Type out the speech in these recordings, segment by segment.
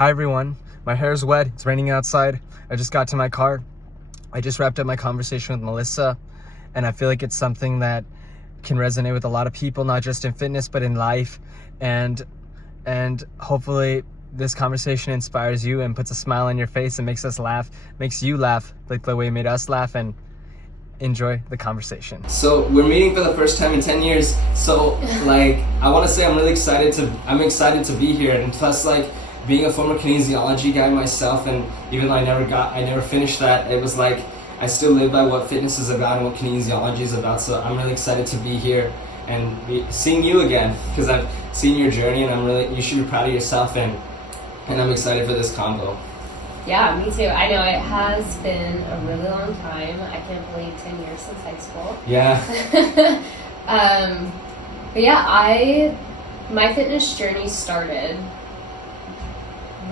Hi everyone, my hair is wet, it's raining outside. I just got to my car. I just wrapped up my conversation with Melissa, and I feel like it's something that can resonate with a lot of people, not just in fitness, but in life. And hopefully this conversation inspires you and puts a smile on your face and makes you laugh like the way it made us laugh, and enjoy the conversation. So we're meeting for the first time in 10 years. So I want to say I'm excited to be here. And plus, being a former kinesiology guy myself, and even though I never finished that, it was like I still live by what fitness is about and what kinesiology is about. So I'm really excited to be here and seeing you again, because I've seen your journey, and you should be proud of yourself, and I'm excited for this convo. Yeah, me too. I know it has been a really long time. I can't believe 10 years since high school. Yeah. But yeah, my fitness journey started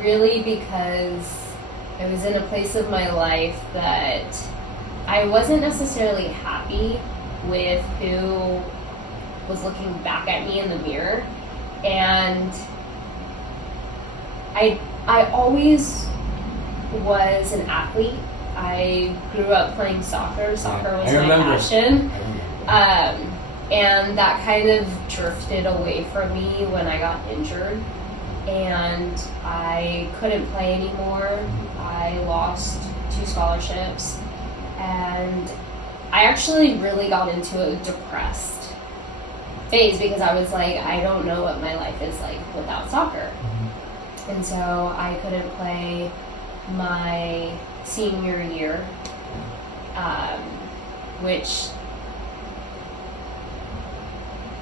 really because I was in a place of my life that I wasn't necessarily happy with who was looking back at me in the mirror. And I always was an athlete. I grew up playing soccer. Soccer was my passion. And that kind of drifted away from me when I got injured. And I couldn't play anymore. I lost 2 scholarships. And I actually really got into a depressed phase because I was like, I don't know what my life is like without soccer. And so I couldn't play my senior year, which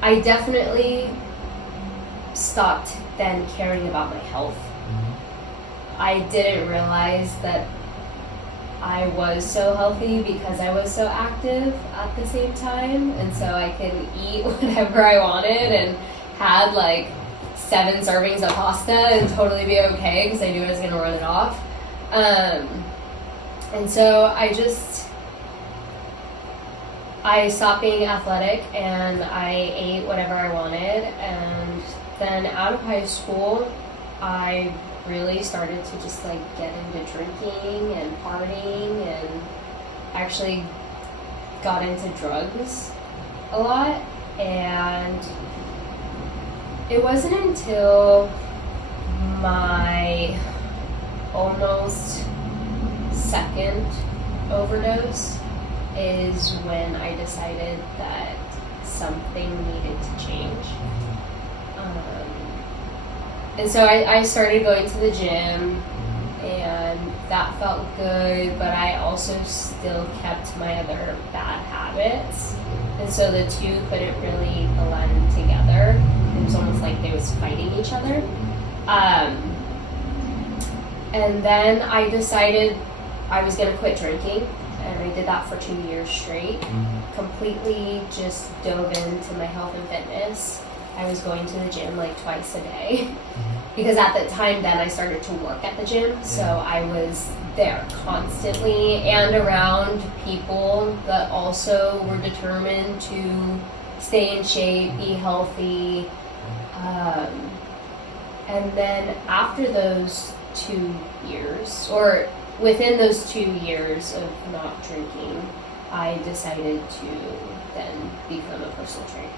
I definitely stopped then caring about my health. I didn't realize that I was so healthy because I was so active at the same time, and so I could eat whatever I wanted and had 7 servings of pasta and totally be okay because I knew I was going to run it off. And so I stopped being athletic and I ate whatever I wanted. And then out of high school, I really started to just get into drinking and partying, and actually got into drugs a lot. And it wasn't until my almost second overdose is when I decided that something needed to change. And so I started going to the gym, and that felt good, but I also still kept my other bad habits. And so the two couldn't really blend together. It was almost like they was fighting each other. And then I decided I was going to quit drinking, and I did that for 2 years straight. Completely just dove into my health and fitness. I was going to the gym twice a day because at the time then I started to work at the gym, so I was there constantly and around people that also were determined to stay in shape, be healthy. And then after those 2 years, or within those 2 years of not drinking, I decided to then become a personal trainer.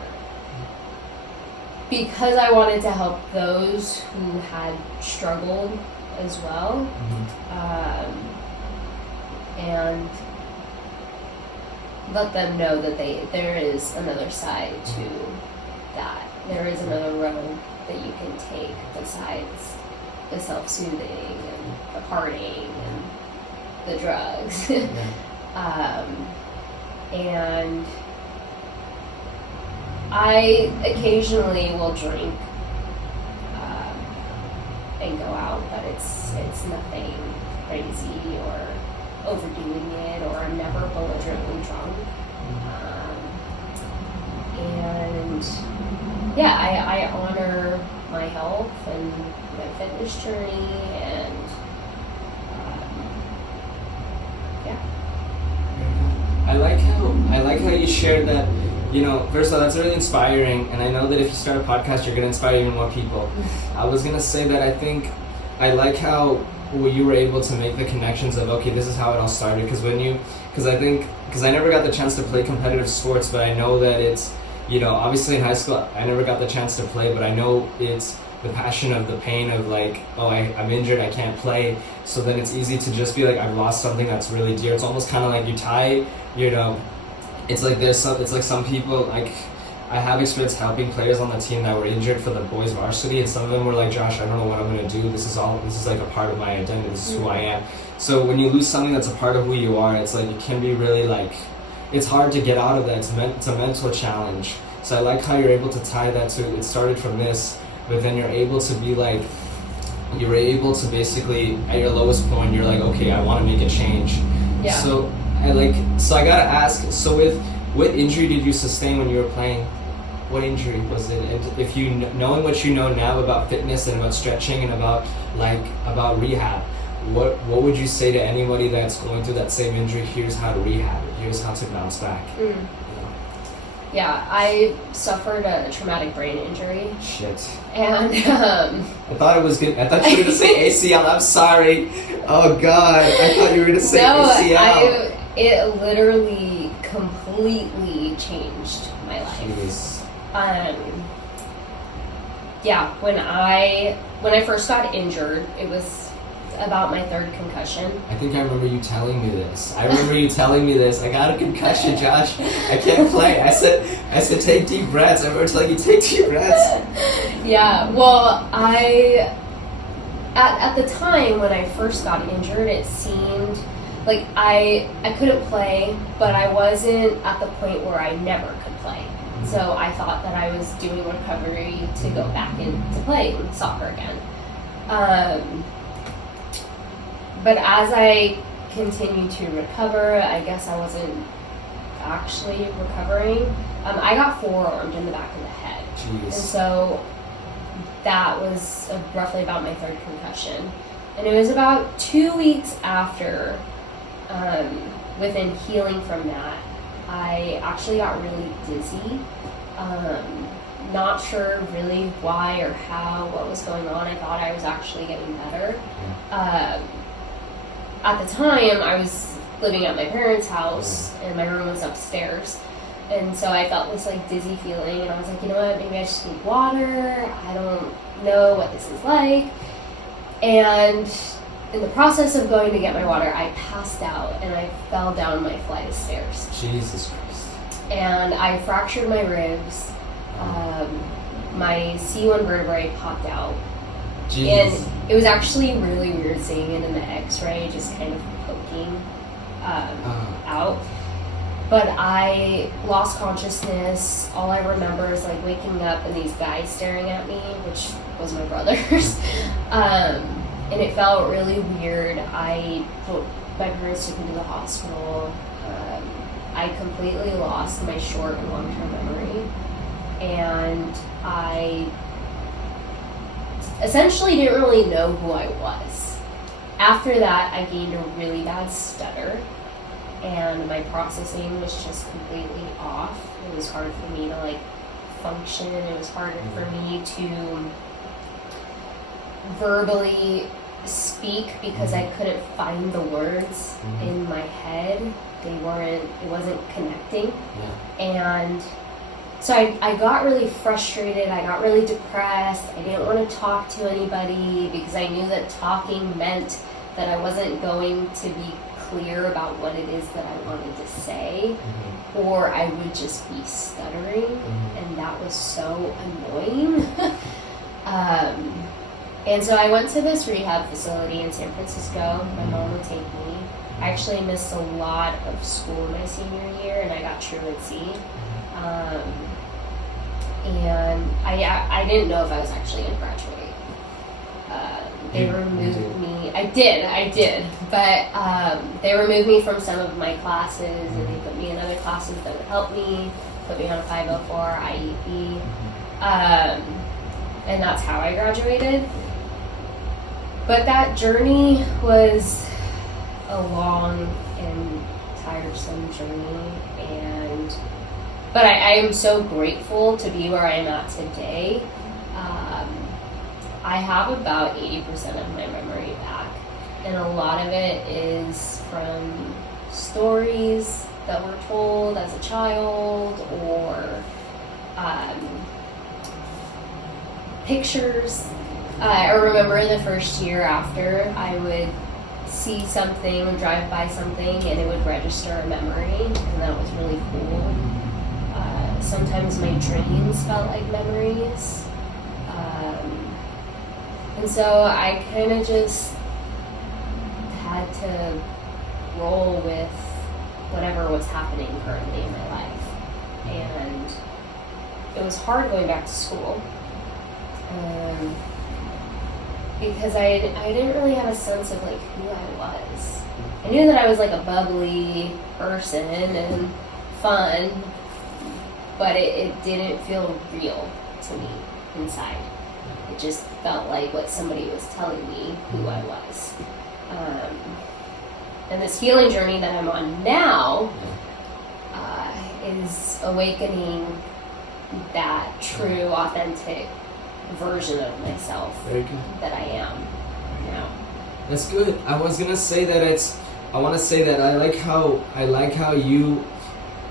Because I wanted to help those who had struggled as well. And let them know that there is another side to that. There is another road that you can take besides the self-soothing and the partying and the drugs. And I occasionally will drink and go out, but it's nothing crazy or overdoing it, or I'm never belligerently drunk. And yeah, I honor my health and my fitness journey, and yeah. I like how you shared that. First of all, that's really inspiring, and I know that if you start a podcast, you're going to inspire even more people. I was going to say that I think I like how you were able to make the connections of, okay, this is how it all started. Because I never got the chance to play competitive sports, but I know that it's, obviously in high school I never got the chance to play, but I know it's the passion of the pain of like, oh, I'm injured, I can't play. So then it's easy to just be like, I've lost something that's really dear. It's almost kind of like you tie, it's like some people, like, I have experience helping players on the team that were injured for the boys varsity, and some of them were like, Josh, I don't know what I'm going to do. This is like a part of my identity. This is who I am. So when you lose something that's a part of who you are, it's like, it can be really like, it's hard to get out of that. It's a mental challenge. So I like how you're able to tie that to, it started from this, but then you're able to be like, you're able to basically, at your lowest point, you're like, okay, I want to make a change. Yeah. So I gotta ask, so what injury did you sustain when you were playing? What injury was it? And if you, knowing what you know now about fitness and about stretching and about rehab, what would you say to anybody that's going through that same injury? Here's how to rehab it. Here's how to bounce back. Yeah, I suffered a traumatic brain injury. Shit. And I thought it was good. I thought you were going to say ACL. I'm sorry. Oh God, I thought you were going to say ACL. It literally completely changed my life. Jeez. Yeah, when I first got injured, it was about my third concussion. I think I remember you telling me this. I got a concussion, Josh. I can't play. I said take deep breaths. I remember telling you take deep breaths. Yeah, well, at the time when I first got injured, it seemed like I couldn't play, but I wasn't at the point where I never could play. So I thought that I was doing recovery to go back into playing soccer again. But as I continued to recover, I guess I wasn't actually recovering. I got forearmed in the back of the head. Jeez. And so that was roughly about my third concussion. And it was about 2 weeks after, within healing from that, I actually got really dizzy. Not sure really why or how, what was going on. I thought I was actually getting better. At the time, I was living at my parents' house, and my room was upstairs. And so I felt this like dizzy feeling, and I was like, you know what, maybe I just need water. I don't know what this is like. And in the process of going to get my water, I passed out and I fell down my flight of stairs. Jesus Christ. And I fractured my ribs. My C1 vertebrae popped out. Jeez. And it was actually really weird seeing it in the x-ray, just kind of poking out. But I lost consciousness. All I remember is like waking up and these guys staring at me, which was my brothers. And it felt really weird. My parents took me to the hospital. I completely lost my short and long-term memory. And I essentially didn't really know who I was. After that, I gained a really bad stutter, and my processing was just completely off. It was hard for me to like function. It was harder for me to verbally speak because I couldn't find the words in my head. It wasn't connecting. And so I got really frustrated. I got really depressed. I didn't want to talk to anybody because I knew that talking meant that I wasn't going to be clear about what it is that I wanted to say, or I would just be stuttering, and that was so annoying. And so I went to this rehab facility in San Francisco. My mom would take me. I actually missed a lot of school my senior year, and I got truancy. And I didn't know if I was actually going to graduate. They removed me. I did. But they removed me from some of my classes, and they put me in other classes that would help me, put me on a 504 IEP. And that's how I graduated. But that journey was a long and tiresome journey, but I am so grateful to be where I am at today. I have about 80% of my memory back. And a lot of it is from stories that were told as a child, or pictures. I remember the first year after, I would see something, drive by something, and it would register a memory, and that was really cool. Sometimes my dreams felt like memories. And so I kind of just had to roll with whatever was happening currently in my life. And it was hard going back to school. Because I didn't really have a sense of like who I was. I knew that I was like a bubbly person and fun, but it didn't feel real to me inside. It just felt like what somebody was telling me who I was. And this healing journey that I'm on now is awakening that true, authentic version of myself that I am now. That's good. I was gonna say that I want to say that I like how you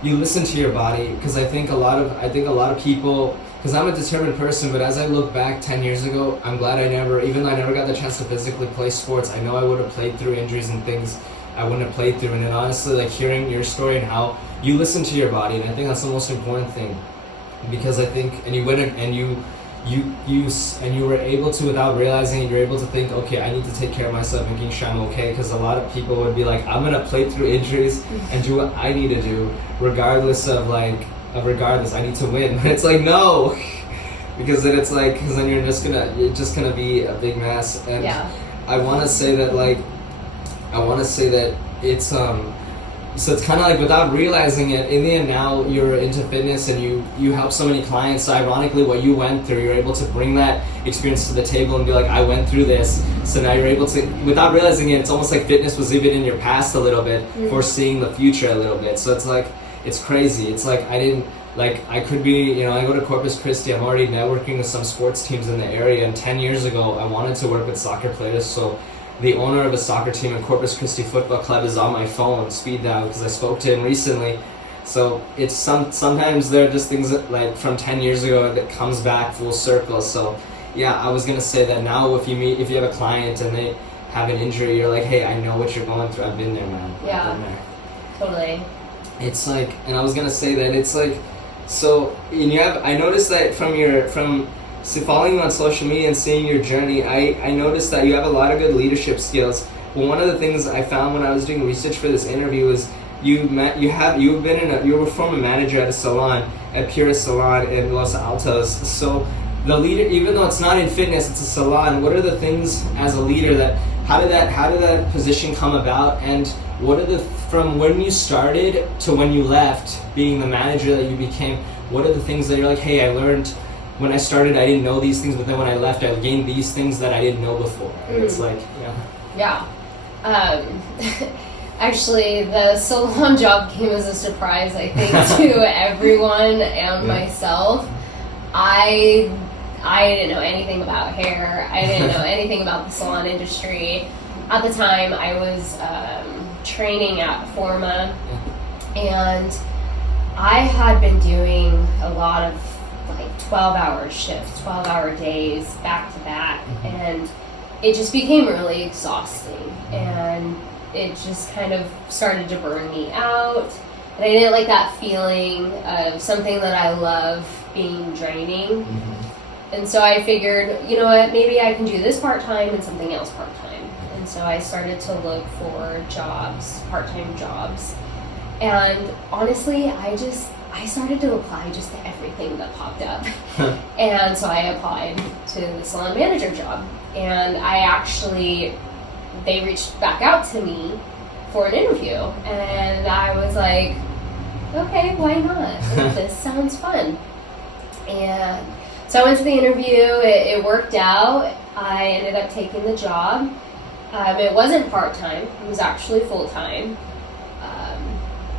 listen to your body, because I think a lot of people, because I'm a determined person, but as I look back 10 years ago, I'm glad even though I never got the chance to physically play sports, I know I would have played through injuries and things I wouldn't have played through. And then honestly, like hearing your story and how you listen to your body, and I think that's the most important thing, because I think, and you went and you were able to, without realizing it, you're able to think, okay, I need to take care of myself, making sure I'm okay, because a lot of people would be like, I'm gonna play through injuries and do what I need to do, regardless, I need to win. But it's like, no, because then it's like, because then you're just gonna be a big mess. And yeah. I want to say that it's so it's kind of like, without realizing it, in the end now you're into fitness and you help so many clients. So ironically, what you went through, you're able to bring that experience to the table and be like, I went through this. So now you're able to, without realizing it, it's almost like fitness was even in your past a little bit, foreseeing the future a little bit. So it's like, it's crazy. It's like, I could be, I go to Corpus Christi, I'm already networking with some sports teams in the area, and 10 years ago I wanted to work with soccer players. So the owner of a soccer team in Corpus Christi Football Club is on my phone, speed dial, because I spoke to him recently. So it's sometimes there are just things that, like from 10 years ago, that comes back full circle. So yeah, I was gonna say that now if you have a client and they have an injury, you're like, hey, I know what you're going through. I've been there, man. Yeah, I've been there. totally. It's like, and I was gonna say that it's like, so and I noticed that from following you on social media and seeing your journey, I noticed that you have a lot of good leadership skills. Well, one of the things I found when I was doing research for this interview was you were former manager at a salon, at Pura Salon in Los Altos. So the leader, even though it's not in fitness, it's a salon. What are the things as a leader how did that position come about, and what are from when you started to when you left being the manager that you became, what are the things that you're like, hey, I learned when I started, I didn't know these things, but then when I left, I gained these things that I didn't know before. And it's like, yeah. Actually, the salon job came as a surprise, I think, to everyone and myself. I didn't know anything about hair. I didn't know anything about the salon industry. At the time, I was training at Forma, and I had been doing a lot of 12-hour shifts, 12-hour days, back to back, and it just became really exhausting, and it just kind of started to burn me out, and I didn't like that feeling of something that I love being draining. And so I figured, you know what, maybe I can do this part-time and something else part-time. And so I started to look for jobs, part-time jobs, and honestly, I started to apply just to everything that popped up. And so I applied to the salon manager job. And they reached back out to me for an interview. And I was like, okay, why not? This sounds fun. And so I went to the interview. It worked out. I ended up taking the job. It wasn't part-time. It was actually full-time.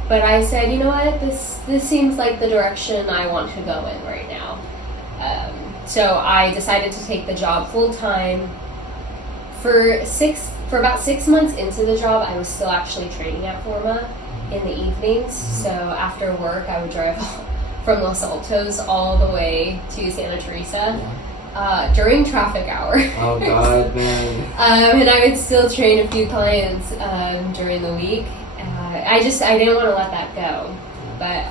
But I said, you know what, this seems like the direction I want to go in right now. So I decided to take the job full time. For about 6 months into the job, I was still actually training at Forma in the evenings. So after work, I would drive from Los Altos all the way to Santa Teresa during traffic hours. Oh God, man. And I would still train a few clients during the week. I didn't want to let that go. But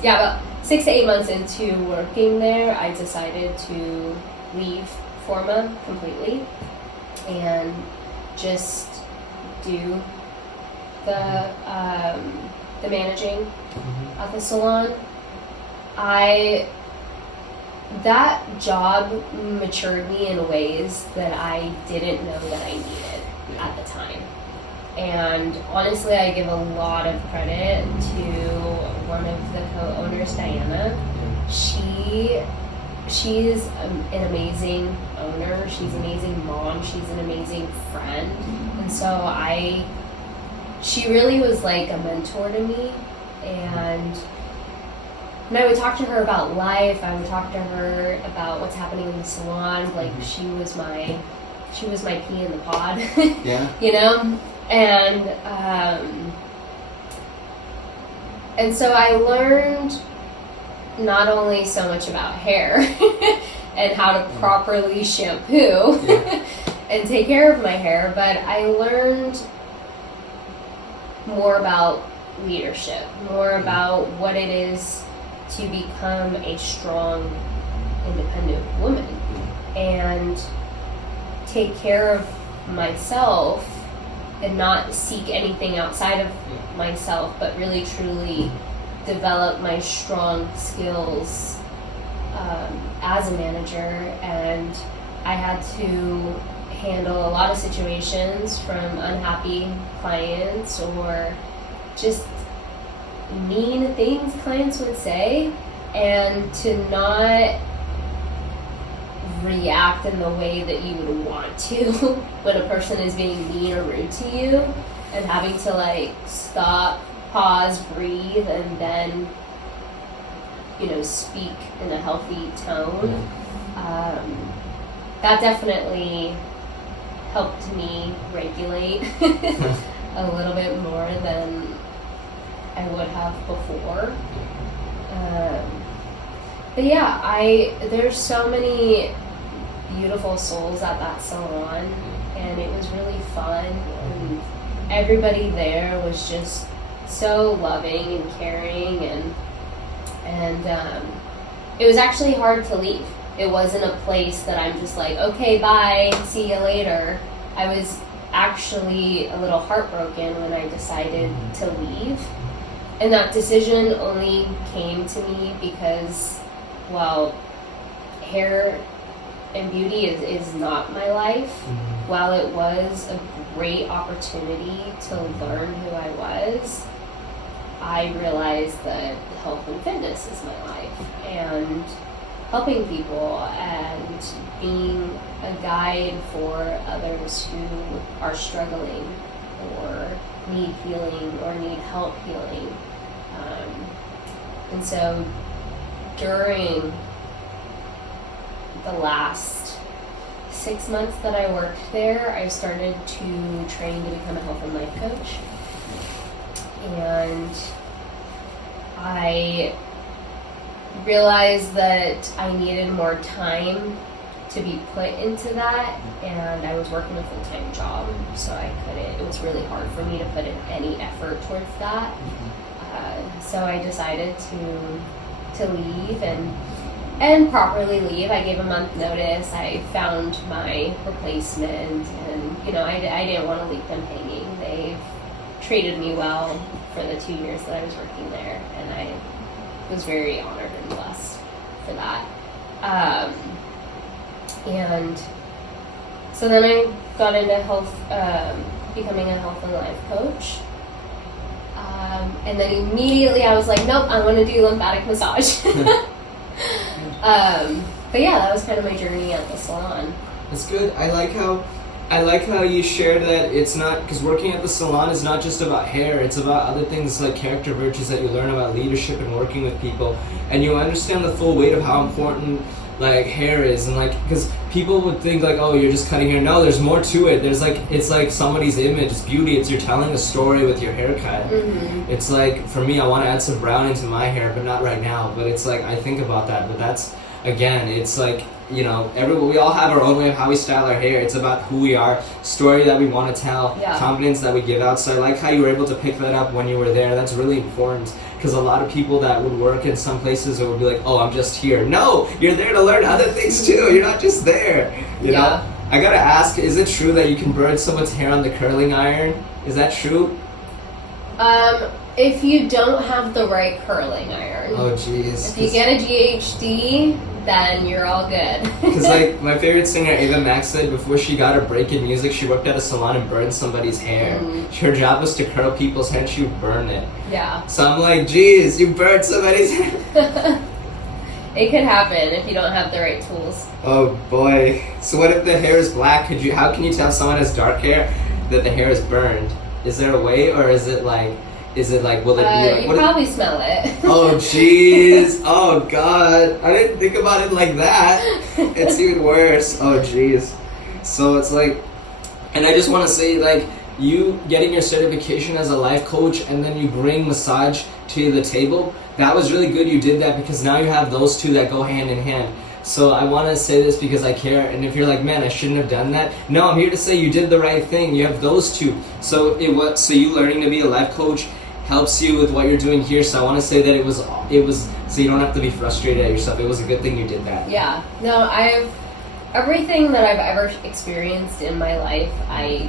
about 6 to 8 months into working there, I decided to leave Forma completely and just do the managing at the salon. That job matured me in ways that I didn't know that I needed at the time. And honestly, I give a lot of credit to one of the co-owners, Diana. She's an amazing owner. She's an amazing mom. She's an amazing friend. And so she really was like a mentor to me. And when I would talk to her about life, I would talk to her about what's happening in the salon. Like she was my pea in the pod. Yeah. You know? And so I learned not only so much about hair and how to properly shampoo and take care of my hair, but I learned more about leadership, more about what it is to become a strong, independent woman and take care of myself and not seek anything outside of myself, but really truly develop my strong skills as a manager. And I had to handle a lot of situations from unhappy clients or just mean things clients would say, and to not react in the way that you would want to when a person is being mean or rude to you, and having to like stop, pause, breathe, and then speak in a healthy tone. That definitely helped me regulate a little bit more than I would have before. But yeah, there's so many beautiful souls at that salon, and it was really fun, and everybody there was just so loving and caring, and it was actually hard to leave. It wasn't a place that I'm just like, okay, bye, see you later. I was actually a little heartbroken when I decided to leave. And that decision only came to me because, well, hair and beauty is not my life. While it was a great opportunity to learn who I was, I realized that health and fitness is my life, and helping people and being a guide for others who are struggling or need healing or need help healing. And so during the last 6 months that I worked there, I started to train to become a health and life coach. And I realized that I needed more time to be put into that, and I was working a full-time job, so it was really hard for me to put in any effort towards that. So I decided to leave and properly leave. I gave a month notice. I found my replacement, and I didn't want to leave them hanging. They've treated me well for the 2 years that I was working there, and I was very honored and blessed for that. And so then I got into health, becoming a health and life coach. And then immediately I was like, nope, I want to do lymphatic massage. But yeah, that was kind of my journey at the salon. That's good. I like how you shared that it's not, because working at the salon is not just about hair, it's about other things like character virtues that you learn about leadership and working with people, and you understand the full weight of how important like hair is, and like because people would think like, oh, you're just cutting hair. No, there's more to it. There's like, it's like somebody's image, it's beauty. It's you're telling a story with your haircut. It's like, for me, I want to add some brown into my hair, but not right now. But it's like, I think about that. But that's, again, it's like, you know, we all have our own way of how we style our hair. It's about who we are, story that we want to tell, confidence that we give out. So I like how you were able to pick that up when you were there. That's really important, because a lot of people that would work in some places would be like, oh, I'm just here. No, you're there to learn other things too. You're not just there. You know? I gotta ask, is it true that you can burn someone's hair on the curling iron? Is that true? If you don't have the right curling iron. Oh, jeez. If you get a GHD, then you're all good. Because like my favorite singer Ava Max said, before she got her break in music, she worked at a salon and burned somebody's hair. Her job was to curl people's hair and she would burn it. Yeah. So I'm like, geez, you burned somebody's hair. It could happen if you don't have the right tools. Oh boy. So what if the hair is black? How can you tell if someone has dark hair that the hair is burned? Is there a way, or is it like, will it be like... You probably smell it. Oh, jeez. Oh, God. I didn't think about it like that. It's even worse. Oh, jeez. So it's like... And I just want to say, like, you getting your certification as a life coach and then you bring massage to the table, that was really good you did that, because now you have those two that go hand in hand. So I want to say this because I care, and if you're like, man, I shouldn't have done that. No, I'm here to say you did the right thing. You have those two. So you learning to be a life coach helps you with what you're doing here. So I want to say that it was so you don't have to be frustrated at yourself. It was a good thing you did that. Yeah. No, everything that I've ever experienced in my life, I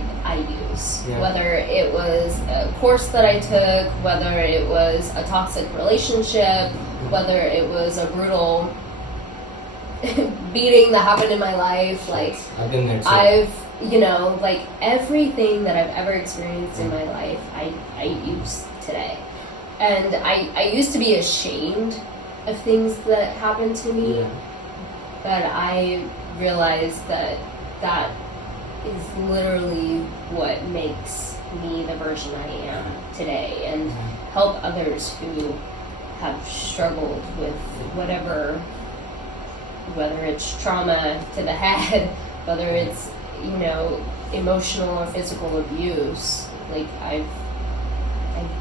use. Yeah. Whether it was a course that I took, whether it was a toxic relationship, whether it was a brutal beating that happened in my life, like I've been there too. Like everything that I've ever experienced in my life, I use today. And I used to be ashamed of things that happened to me, but I realized that is literally what makes me the version I am today, and help others who have struggled with whether it's trauma to the head, whether it's, emotional or physical abuse. Like I've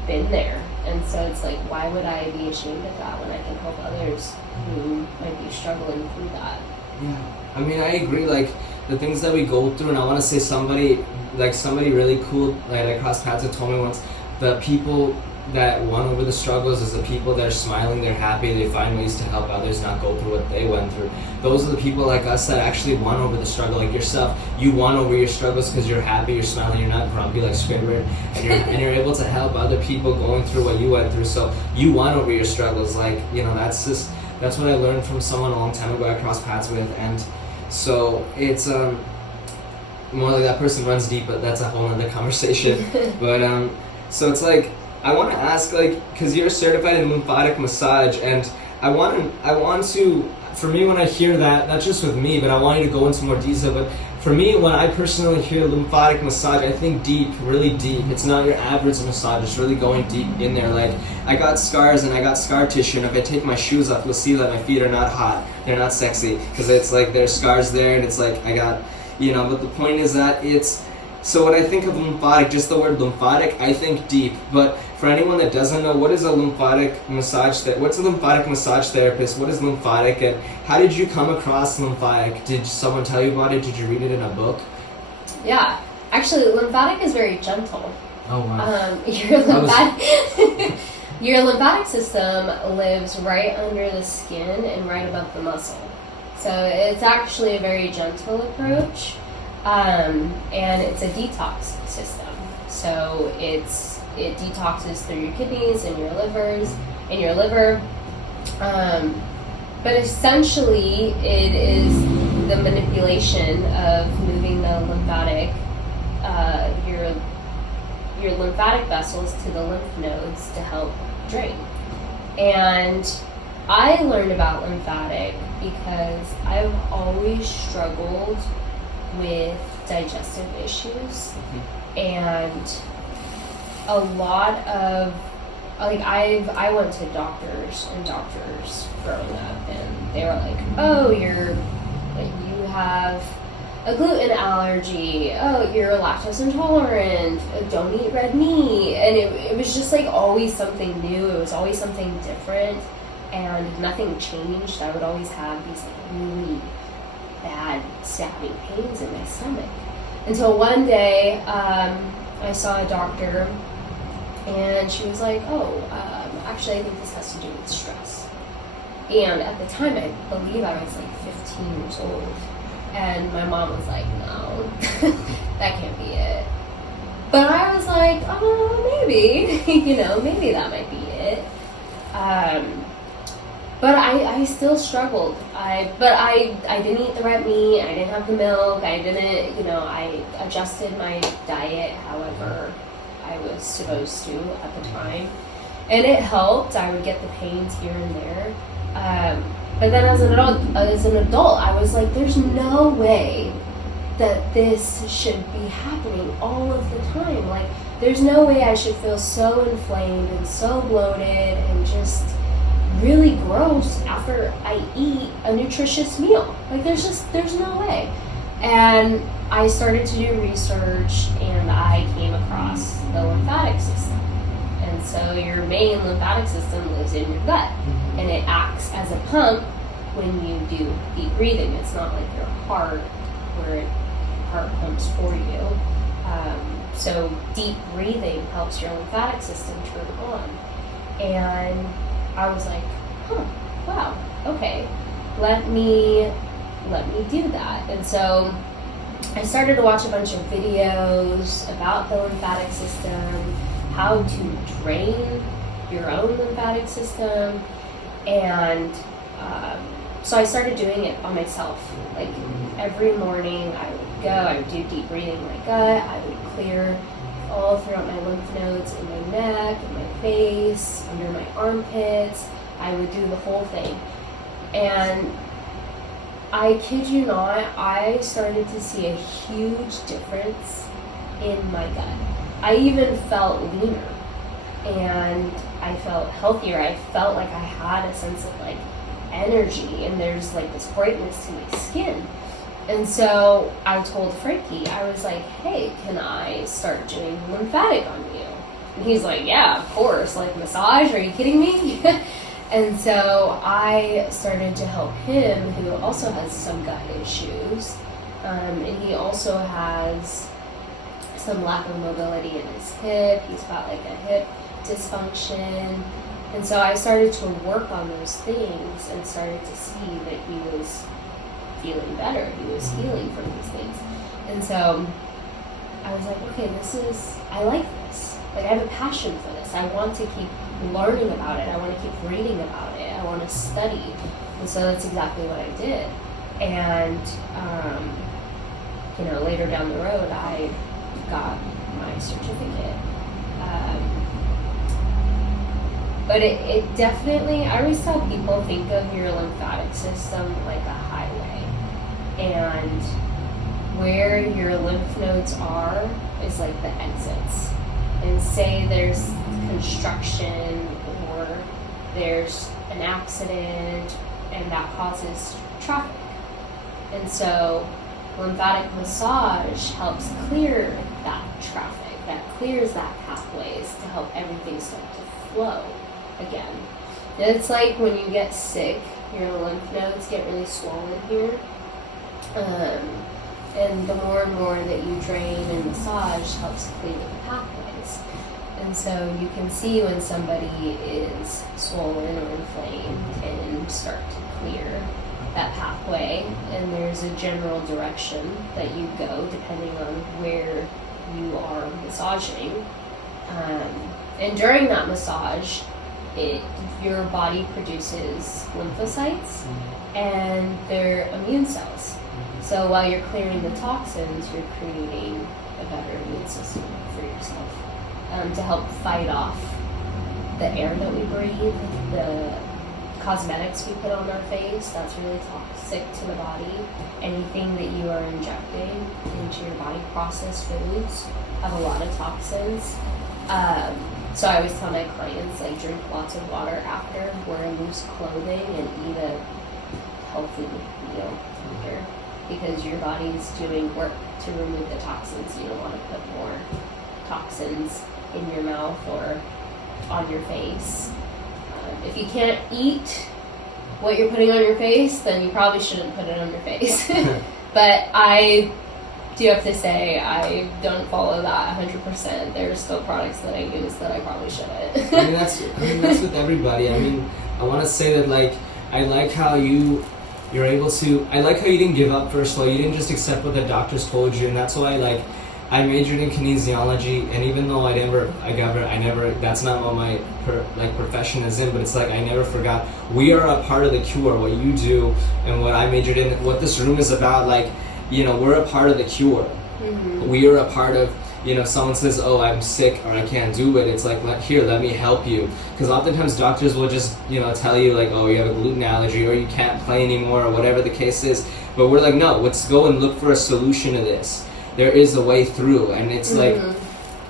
been there, and so it's like, why would I be ashamed of that when I can help others who might be struggling through that? Yeah, I mean, I agree. Like the things that we go through, and I want to say somebody really cool, like I crossed paths with, told me once, the people that won over the struggles is the people that are smiling, they're happy, they find ways to help others not go through what they went through. Those are the people like us that actually won over the struggle. Like yourself, you won over your struggles because you're happy, you're smiling, you're not grumpy like Squidward, and you're able to help other people going through what you went through. So you won over your struggles. Like, that's what I learned from someone a long time ago I crossed paths with. And so it's more like that person runs deep, but that's a whole other conversation. But so it's like, I want to ask, like, because you're certified in lymphatic massage, and I want to, for me, when I hear that, not just with me, but I want you to go into more detail, but for me, when I personally hear lymphatic massage, I think deep, really deep. It's not your average massage, it's really going deep in there. Like, I got scars and I got scar tissue, and if I take my shoes off, you'll see that my feet are not hot, they're not sexy, because it's like there's scars there, and it's like I got, but the point is that so when I think of lymphatic, just the word lymphatic, I think deep. But for anyone that doesn't know, what's a lymphatic massage therapist? What is lymphatic, and how did you come across lymphatic? Did someone tell you about it? Did you read it in a book? Yeah, actually, lymphatic is very gentle. Oh wow. Your lymphatic system lives right under the skin and right above the muscle. So it's actually a very gentle approach. And it's a detox system. So it detoxes through your kidneys and your liver. But essentially it is the manipulation of moving the lymphatic, your lymphatic vessels to the lymph nodes to help drain. And I learned about lymphatic because I've always struggled with digestive issues, and a lot of like I went to doctors growing up, and they were like, oh, you have a gluten allergy, oh, you're lactose intolerant, don't eat red meat. And it was just like always something new, it was always something different, and nothing changed. I would always have these like really bad stabbing pains in my stomach, until one day I saw a doctor, and she was like, oh, actually I think this has to do with stress. And at the time, I believe I was like 15 years old. And my mom was like, no, that can't be it. But I was like, oh, maybe, maybe that might be it. But I still struggled. But I didn't eat the red meat, I didn't have the milk, I didn't, I adjusted my diet however I was supposed to at the time. And it helped. I would get the pains here and there. But then as an adult, I was like, there's no way that this should be happening all of the time. Like, there's no way I should feel so inflamed and so bloated and just really gross after I eat a nutritious meal. Like, there's no way. And I started to do research, and I came across the lymphatic system. And so your main lymphatic system lives in your gut, and it acts as a pump when you do deep breathing. It's not like your heart, where heart pumps for you. So deep breathing helps your lymphatic system turn on. And I was like, wow, okay, let me do that. And so I started to watch a bunch of videos about the lymphatic system, how to drain your own lymphatic system, and so I started doing it on myself. Like, every morning I would go, I would do deep breathing in my gut, I would clear all throughout my lymph nodes in my neck, in my face, under my armpits. I would do the whole thing. And I kid you not, I started to see a huge difference in my gut. I even felt leaner, and I felt healthier. I felt like I had a sense of like energy, and there's like this brightness to my skin. And so I told Frankie, I was like, hey, can I start doing lymphatic on you? And he's like, yeah, of course, like massage, are you kidding me? And so I started to help him, who also has some gut issues, and he also has some lack of mobility in his hip. He's got like a hip dysfunction. And so I started to work on those things and started to see that he was feeling better. He was healing from these things. And so I was like, okay, I like this. Like, I have a passion for this. I want to keep learning about it. I want to keep reading about it. I want to study. And so that's exactly what I did. And, later down the road, I got my certificate. But it definitely, I always tell people, think of your lymphatic system like a highway. And where your lymph nodes are is like the exits. And say there's construction or there's an accident, and that causes traffic. And so lymphatic massage helps clear that traffic, that clears that pathways to help everything start to flow again. And it's like when you get sick, your lymph nodes get really swollen here. And the more and more that you drain and massage helps clear the pathways. And so you can see when somebody is swollen or inflamed and start to clear that pathway, and there's a general direction that you go depending on where you are massaging. And during that massage, your body produces lymphocytes and they're immune cells. So while you're clearing the toxins, you're creating a better immune system for yourself to help fight off the air that we breathe, the cosmetics we put on our face, that's really toxic to the body. Anything that you are injecting into your body, processed foods, have a lot of toxins. So I always tell my clients, like, drink lots of water after, wear loose clothing, and eat a healthy meal after, because your body's doing work to remove the toxins. You don't want to put more toxins in your mouth or on your face. If you can't eat what you're putting on your face, then you probably shouldn't put it on your face. But I do have to say, I don't follow that 100%. There's still products that I use that I probably shouldn't. I mean, that's with everybody. I mean, I want to say that, like, I like how you're able to, I like how you didn't give up, first of all. You didn't just accept what the doctors told you, and that's why, like, I majored in kinesiology, and even though I never, that's not what my profession is in, but it's like I never forgot, we are a part of the cure. What you do and what I majored in, what this room is about, like, you know, we're a part of the cure. Mm-hmm. We are a part of, you know, someone says, oh, I'm sick or I can't do it, it's like, let me help you. Because oftentimes doctors will just, you know, tell you, like, oh, you have a gluten allergy or you can't play anymore or whatever the case is. But we're like, no, let's go and look for a solution to this. There is a way through, and it's like,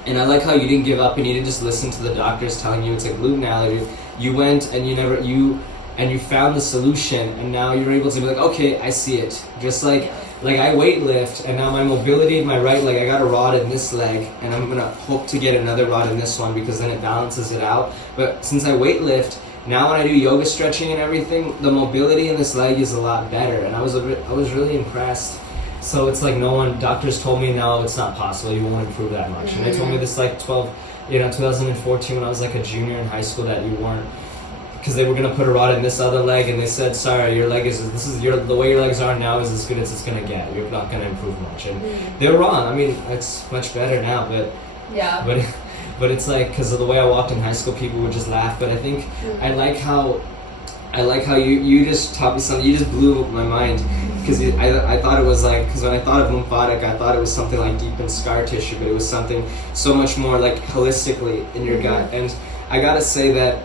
and I like how you didn't give up and you didn't just listen to the doctors telling you it's a gluten allergy. You went and you found the solution, and now you're able to be like, okay, I see it. Just like I weightlift, and now my mobility in my right leg, I got a rod in this leg, and I'm gonna hope to get another rod in this one because then it balances it out. But since I weightlift, now when I do yoga stretching and everything, the mobility in this leg is a lot better, and I was really impressed. So it's like doctors told me, no, it's not possible, you won't improve that much. And they told me this like 2014 when I was like a junior in high school, that you weren't, because they were going to put a rod in this other leg, and they said, sorry, your leg the way your legs are now is as good as it's going to get. You're not going to improve much. And they were wrong. I mean, it's much better now, but yeah. But it's like, because of the way I walked in high school, people would just laugh. But I think I like how you just taught me something. You just blew my mind, because I thought it was like, because when I thought of lymphatic, I thought it was something like deep in scar tissue, but it was something so much more like holistically in your gut. And I gotta say that,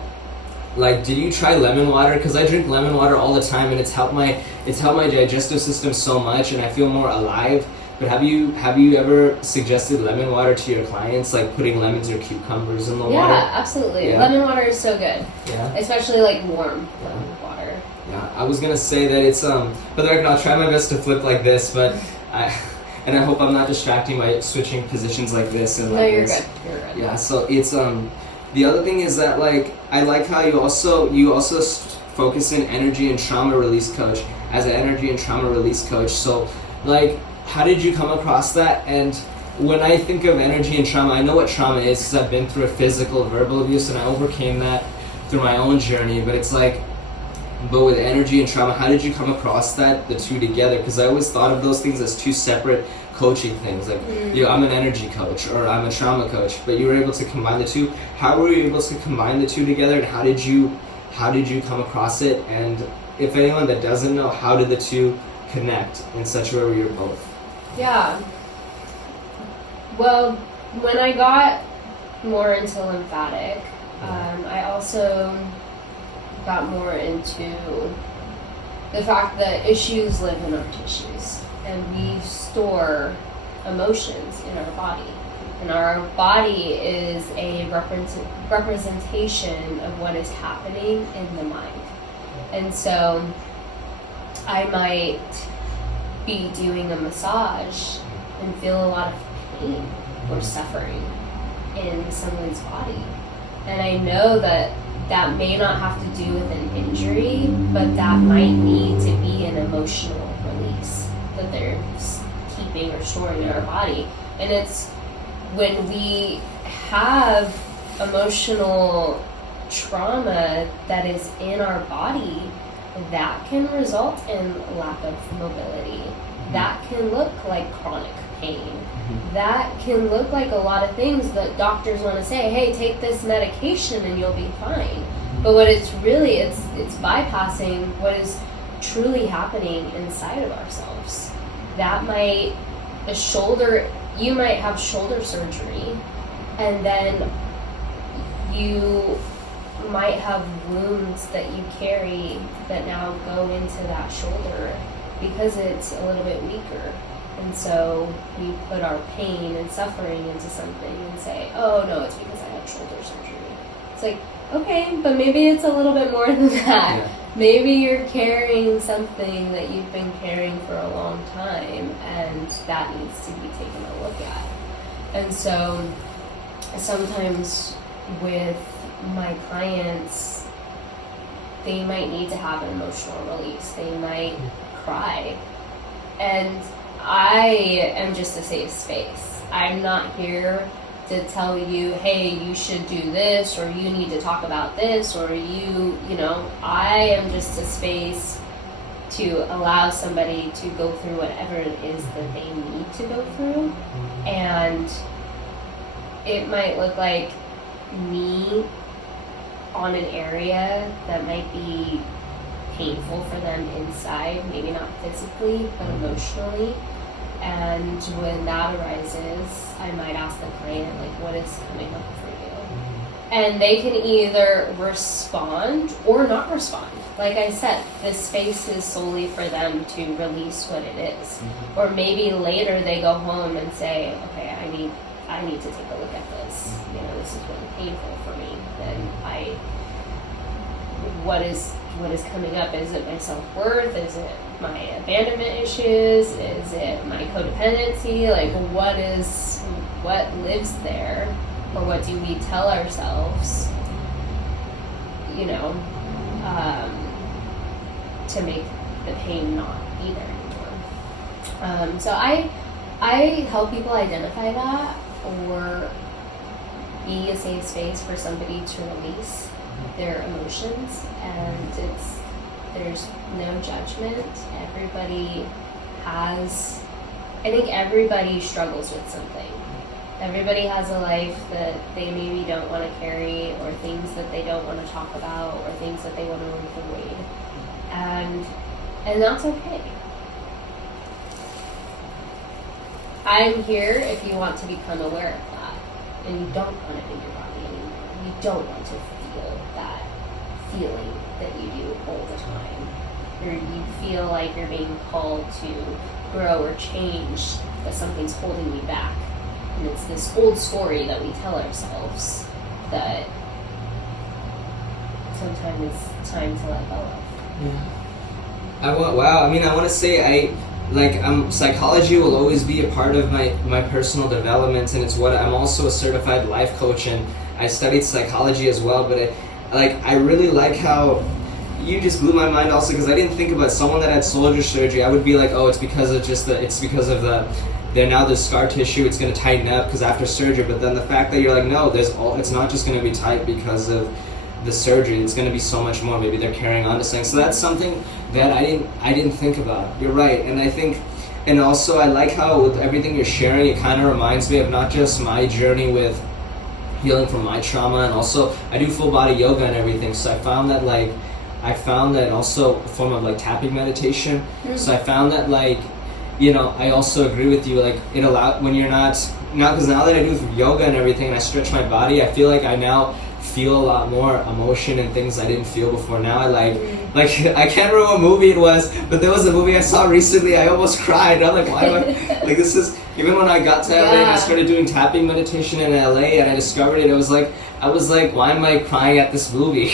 like, did you try lemon water? Because I drink lemon water all the time, and it's helped my digestive system so much, and I feel more alive. But have you ever suggested lemon water to your clients, like putting lemons or cucumbers in the water? Yeah, absolutely. Yeah. Lemon water is so good. Yeah. Especially like warm lemon water. Yeah, I was gonna say that it's but I'll try my best to flip like this, but I hope I'm not distracting by switching positions like this and like no, you're this. Good. You're good. Yeah, so it's the other thing is that, like, I like how you also focus in energy and trauma release coach as an energy and trauma release coach. So, like, how did you come across that? And when I think of energy and trauma, I know what trauma is because I've been through a physical, verbal abuse, and I overcame that through my own journey. But it's like, but with energy and trauma, how did you come across that, the two together? Because I always thought of those things as two separate coaching things. Like, you know, I'm an energy coach or I'm a trauma coach, but you were able to combine the two. How were you able to combine the two together, and how did you come across it? And if anyone that doesn't know, how did the two connect in such a way where you're both? Yeah. Well, when I got more into lymphatic, I also got more into the fact that issues live in our tissues, and we store emotions in our body. And our body is a representation of what is happening in the mind. And so I might be doing a massage and feel a lot of pain or suffering in someone's body. And I know that that may not have to do with an injury, but that might need to be an emotional release that they're keeping or storing in our body. And it's when we have emotional trauma that is in our body, that can result in lack of mobility. That can look like chronic pain. That can look like a lot of things that doctors want to say, hey, take this medication and you'll be fine. But what it's really, it's bypassing what is truly happening inside of ourselves. That might, you might have shoulder surgery, and then you might have wounds that you carry that now go into that shoulder because it's a little bit weaker. And so we put our pain and suffering into something and say, oh no, it's because I had shoulder surgery. It's like, okay, but maybe it's a little bit more than that. Yeah. Maybe you're carrying something that you've been carrying for a long time, and that needs to be taken a look at. And so sometimes with my clients, they might need to have an emotional release. They might cry. And I am just a safe space. I'm not here to tell you, hey, you should do this, or you need to talk about this, or you know, I am just a space to allow somebody to go through whatever it is that they need to go through. And it might look like me on an area that might be painful for them inside, maybe not physically, but emotionally. And when that arises, I might ask the client, like, what is coming up for you? And they can either respond or not respond. Like I said, this space is solely for them to release what it is. Or maybe later they go home and say, okay, I need to take a look at this. You know, this is really painful for me. Then what is coming up? Is it my self-worth? Is it my abandonment issues? Is it my codependency? Like, what lives there? Or what do we tell ourselves, you know, to make the pain not be there anymore? So I help people identify that, or be a safe space for somebody to release their emotions, and there's no judgment. I think everybody struggles with something. Everybody has a life that they maybe don't want to carry, or things that they don't want to talk about, or things that they want to avoid. And that's okay. I'm here if you want to become aware of that, and you don't want it in your body anymore. You don't want to feel that feeling that you do all the time. Or you feel like you're being called to grow or change, but something's holding you back. And it's this old story that we tell ourselves that sometimes it's time to let go of. Yeah. I want to say psychology will always be a part of my personal development, and it's what I'm also a certified life coach, and I studied psychology as well. But I really like how you just blew my mind also, because I didn't think about someone that had shoulder surgery. I would be like, oh, it's because of the scar tissue. It's going to tighten up because after surgery. But then the fact that you're like, no, it's not just going to be tight because of the surgery. It's going to be so much more. Maybe they're carrying on to something. So that's something that I didn't think about. You're right. And I think, and also I like how with everything you're sharing, it kind of reminds me of not just my journey with healing from my trauma, and also I do full body yoga and everything. So I found that also a form of tapping meditation. Mm-hmm. So I found that I also agree with you, it allowed when you're not, because now that I do yoga and everything and I stretch my body, I feel like I now feel a lot more emotion and things I didn't feel before. Now I I can't remember what movie it was, but there was a movie I saw recently, I almost cried. I'm like, why am I, this is, even when I got to LA and I started doing tapping meditation in LA and I discovered it, I was like, why am I crying at this movie?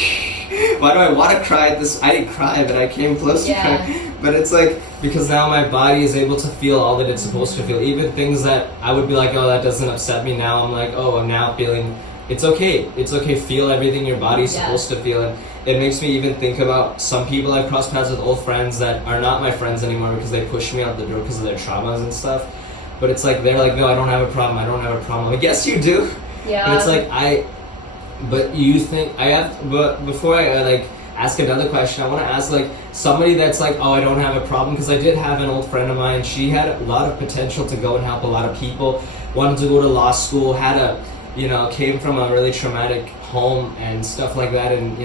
Why do I want to cry at this? I didn't cry, but I came close to crying. But it's because now my body is able to feel all that it's supposed to feel. Even things that I would be like, oh, that doesn't upset me. Now I'm like, oh, I'm now feeling, it's okay. It's okay. Feel everything your body's supposed to feel. And it makes me even think about some people I've crossed paths with, old friends that are not my friends anymore because they pushed me out the door because of their traumas and stuff. But it's they're like, no, I don't have a problem. I don't have a problem. I'm like, yes, you do. Yeah. But it's but you think but before I ask another question, I want to ask somebody that's oh, I don't have a problem, because I did have an old friend of mine. She had a lot of potential to go and help a lot of people, wanted to go to law school, came from a really traumatic home and stuff like that, and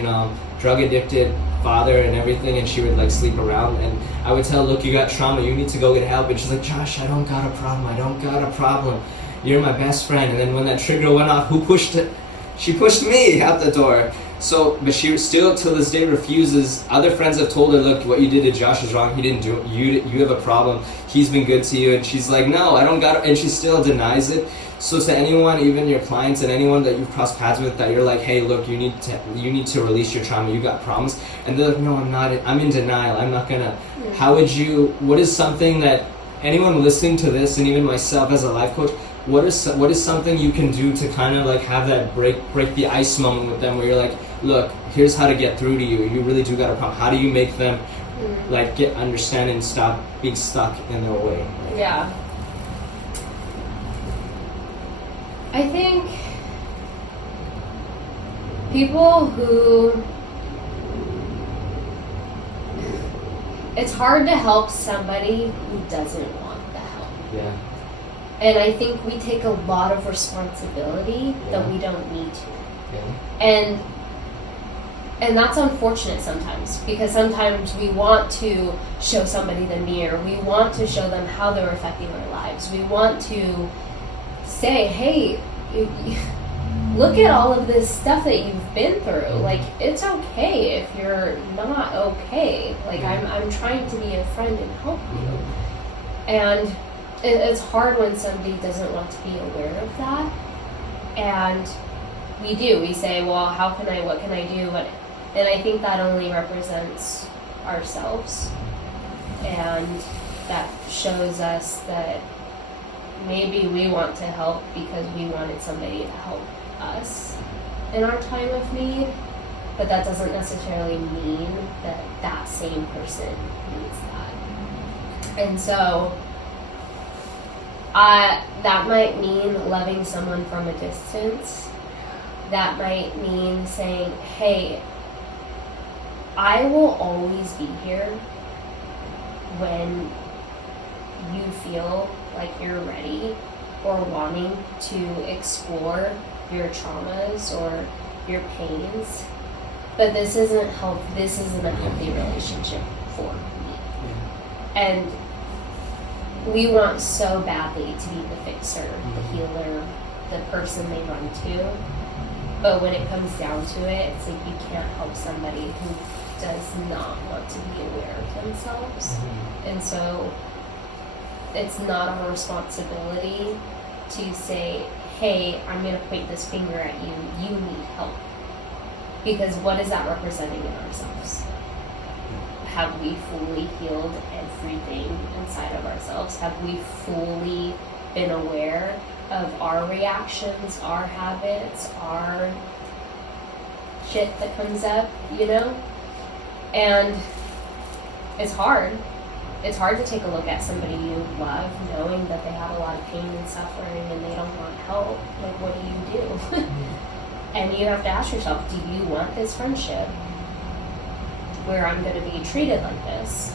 drug addicted father and everything, and she would sleep around, and I would tell her, look, you got trauma, you need to go get help. And she's like, Josh, I don't got a problem, you're my best friend. And then when that trigger went off, who pushed it? She pushed me out the door. So, but she still till this day refuses. Other friends have told her, look, what you did to Josh is wrong. He didn't do it. You have a problem. He's been good to you. And she's like, no, I don't got it. And she still denies it. So to anyone, even your clients and anyone that you've crossed paths with, that you're like, hey, look, you need to release your trauma. You got problems. And they're like, no, I'm not. I'm in denial. I'm not gonna. How would you? What is something that anyone listening to this, and even myself as a life coach, what is something you can do to kind of like have that break the ice moment with them, where you're like, look, here's how to get through to you. You really do got a problem. How do you make them like understand and stop being stuck in their way? Yeah. I think people who, it's hard to help somebody who doesn't want the help. Yeah. And I think we take a lot of responsibility that we don't need to. Yeah. And that's unfortunate sometimes, because sometimes we want to show somebody the mirror. We want to show them how they're affecting their lives. We want to say, hey, look at all of this stuff that you've been through. Like, it's okay if you're not okay. Like, I'm trying to be a friend and help you. And it's hard when somebody doesn't want to be aware of that. And we say, well, what can I do? And I think that only represents ourselves. And that shows us that maybe we want to help because we wanted somebody to help us in our time of need, but that doesn't necessarily mean that that same person needs that. And so that might mean loving someone from a distance. That might mean saying, hey, I will always be here when you feel like you're ready or wanting to explore your traumas or your pains. But this isn't a healthy relationship for me. And we want so badly to be the fixer, the healer, the person they run to. But when it comes down to it, it's like you can't help somebody who does not want to be aware of themselves. And so it's not our responsibility to say, hey, I'm going to point this finger at you, you need help. Because what is that representing in ourselves? Have we fully healed everything inside of ourselves? Have we fully been aware of our reactions, our habits, our shit that comes up, And it's hard. It's hard to take a look at somebody you love, knowing that they have a lot of pain and suffering and they don't want help. Like, what do? And you have to ask yourself, do you want this friendship where I'm going to be treated like this?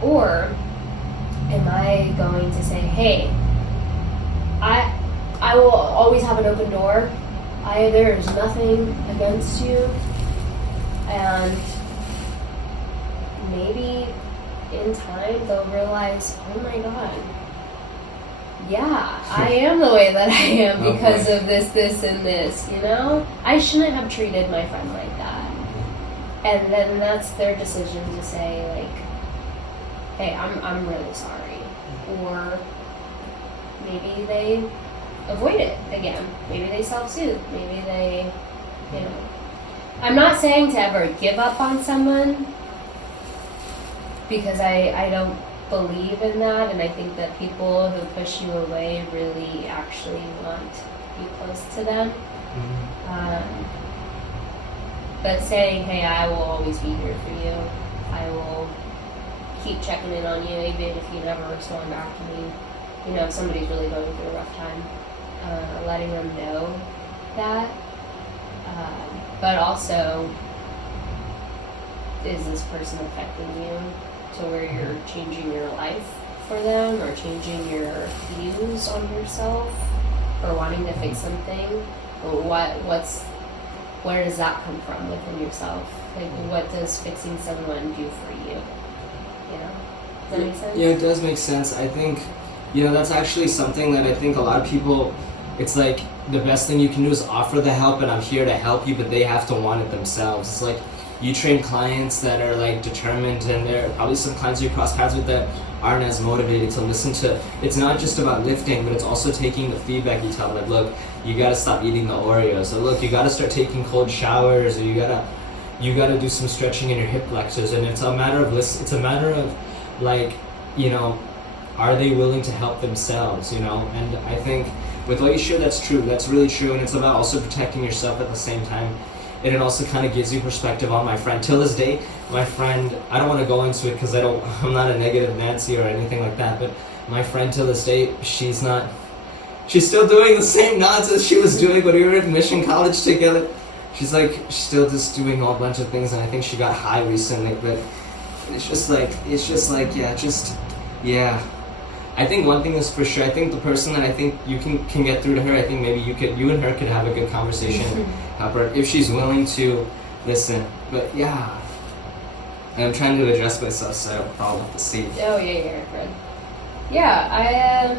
Or am I going to say, hey, I will always have an open door. There's nothing against you. And maybe in time they'll realize, oh my God, yeah, I am the way that I am because of this, and this, I shouldn't have treated my friend like that. And then that's their decision to say, like, hey, I'm really sorry. Or maybe they avoid it again. Maybe they self-soothe. Maybe they, I'm not saying to ever give up on someone, because I don't believe in that, and I think that people who push you away really actually want to be close to them. But saying, hey, I will always be here for you. I will keep checking in on you even if you never respond back to me. If somebody's really going through a rough time, letting them know that. But also, is this person affecting you to where you're changing your life for them, or changing your views on yourself, or wanting to fix something? Or where does that come from within yourself? Like, what does fixing someone do for you? Does that make sense? Yeah, it does make sense. I think, that's actually something that I think a lot of people it's like the best thing you can do is offer the help, and I'm here to help you, but they have to want it themselves. It's like you train clients that are like determined, and there are probably some clients you cross paths with that aren't as motivated to listen to. It's not just about lifting, but it's also taking the feedback you tell them. Like, look, you gotta stop eating the Oreos, or look, you gotta start taking cold showers, or you gotta do some stretching in your hip flexors. And it's a matter of like, you know, are they willing to help themselves, you know? And I think with what you share, that's true. That's really true. And it's about also protecting yourself at the same time. And it also kind of gives you perspective on my friend. Till this day, my friend, I don't want to go into it because I'm not a negative Nancy or anything like that, but my friend till this day, she's still doing the same nonsense she was doing when we were at Mission College together. She's still just doing a whole bunch of things, and I think she got high recently, but it's just like, yeah. I think one thing is for sure, I think the person that I think you can get through to her, I think maybe you and her could have a good conversation and help her if she's willing to listen. But yeah, I'm trying to address myself, so I don't fall off the seat. Oh yeah, you're good. Yeah,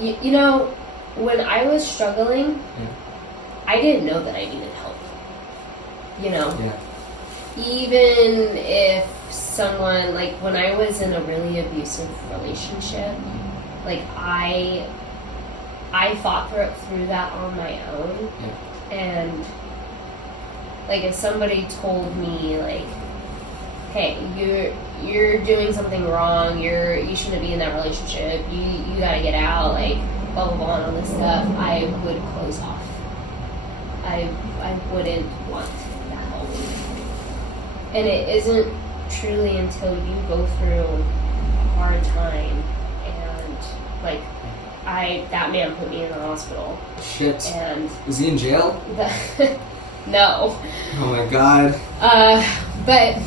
you know, when I was struggling, I didn't know that I needed help. You know? Yeah. Even if someone, like when I was in a really abusive relationship, like I fought through that on my own. Yeah. And like if somebody told me like, hey, you're doing something wrong, you shouldn't be in that relationship, you gotta get out, like blah blah blah and all this stuff, I would close off. I wouldn't want that help. And it isn't truly until you go through a hard time, and like that man put me in the hospital. Shit. And is he in jail? No. Oh my god. But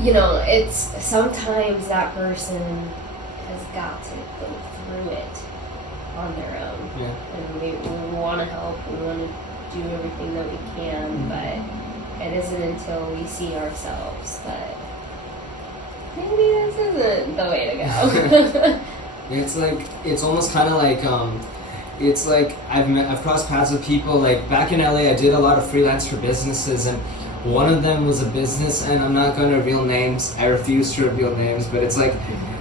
you know, it's sometimes that person has got to go through it on their own. Yeah. And we want to help, we want to do everything that we can, but it isn't until we see ourselves that maybe this isn't the way to go. It's almost kind of like, it's like I've crossed paths with people, like back in LA I did a lot of freelance for businesses, and one of them was a business, and I'm not going to reveal names, I refuse to reveal names, but it's like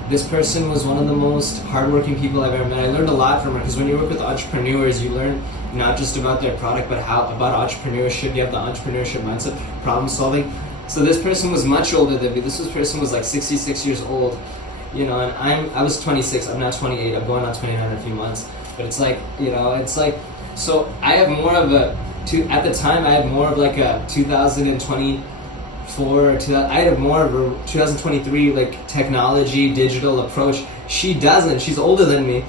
this person was one of the most hardworking people I've ever met. I learned a lot from her, because when you work with entrepreneurs, you learn not just about their product, but about entrepreneurship. You have the entrepreneurship mindset, problem solving. So this person was much older than me. This person was like 66 years old, you know, and I was 26. I'm now 28. I'm going on 29 in a few months. But it's like, you know, it's like, so I have more of at the time I had more of like a 2024 I had more of a 2023 like technology digital approach. She doesn't. She's older than me,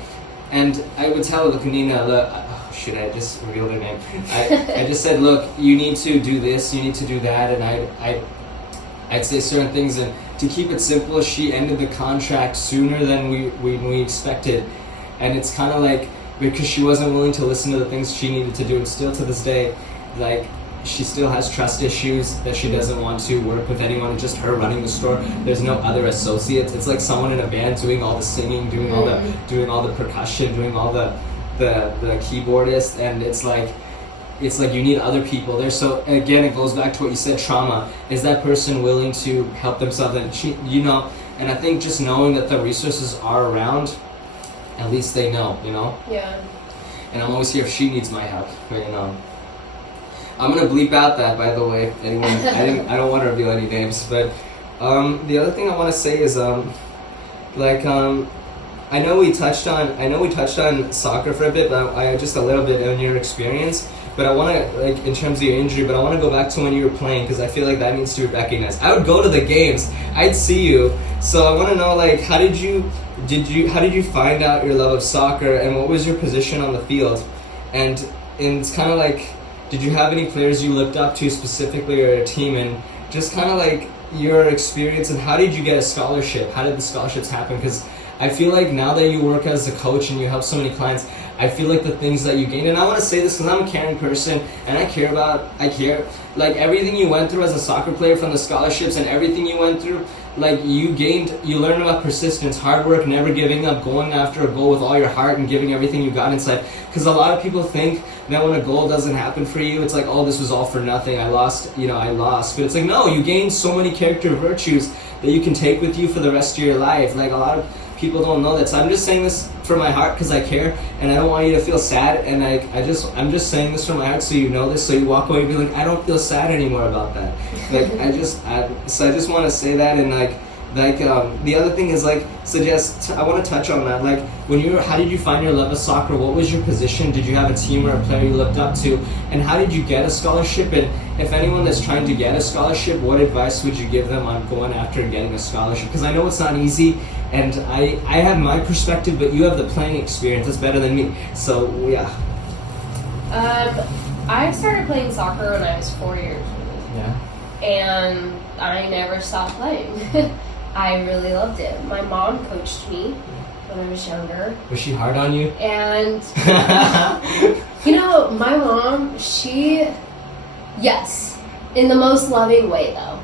and I would tell Nina, oh shit, I just revealed her name. I just said, look, you need to do this, you need to do that, and I'd say certain things, and to keep it simple, she ended the contract sooner than we expected, and it's kind of like, because she wasn't willing to listen to the things she needed to do, and still to this day, like, she still has trust issues that she doesn't want to work with anyone. It's just her running the store. There's no other associates. It's like someone in a band doing all the singing, doing all the percussion, doing all the keyboardist, and it's like you need other people there. So again, it goes back to what you said, trauma. Is that person willing to help themselves? And she, you know, and I think just knowing that the resources are around, at least they know, you know? Yeah. And I'm always here if she needs my help, you know. I'm gonna bleep out that, by the way. Anyone, I don't want to reveal any names, but the other thing I want to say is I know we touched on soccer for a bit, but I just a little bit on your experience. But I want to, like, in terms of your injury, but I want to go back to when you were playing, because I feel like that needs to be recognized. I would go to the games, I'd see you, so I want to know, like, how did you find out your love of soccer, and what was your position on the field? And it's kind of like, did you have any players you looked up to specifically, or a team, and just kind of like your experience, and how did you get a scholarship? How did the scholarships happen? Because I feel like now that you work as a coach and you help so many clients, I feel like the things that you gain, and I want to say this because I'm a caring person and I care, like everything you went through as a soccer player, from the scholarships and everything you went through, like you learn about persistence, hard work, never giving up, going after a goal with all your heart and giving everything you got inside. Because a lot of people think that when a goal doesn't happen for you, it's like, oh, this was all for nothing, I lost. But it's like, no, you gain so many character virtues that you can take with you for the rest of your life. Like a lot of people don't know that. So I'm just saying this from my heart because I care and I don't want you to feel sad, and I'm just saying this from my heart so you know this, so you walk away and be like, I don't feel sad anymore about that. Like I just want to say that. And the other thing is I want to touch on that. Like how did you find your love of soccer? What was your position? Did you have a team or a player you looked up to? And how did you get a scholarship? And if anyone that's trying to get a scholarship, what advice would you give them on going after and getting a scholarship? Because I know it's not easy, and I have my perspective, but you have the playing experience. That's better than me. So yeah. I started playing soccer when I was 4 years old. Yeah. And I never stopped playing. I really loved it. My mom coached me when I was younger. Was she hard on you? And, my mom, yes, in the most loving way though.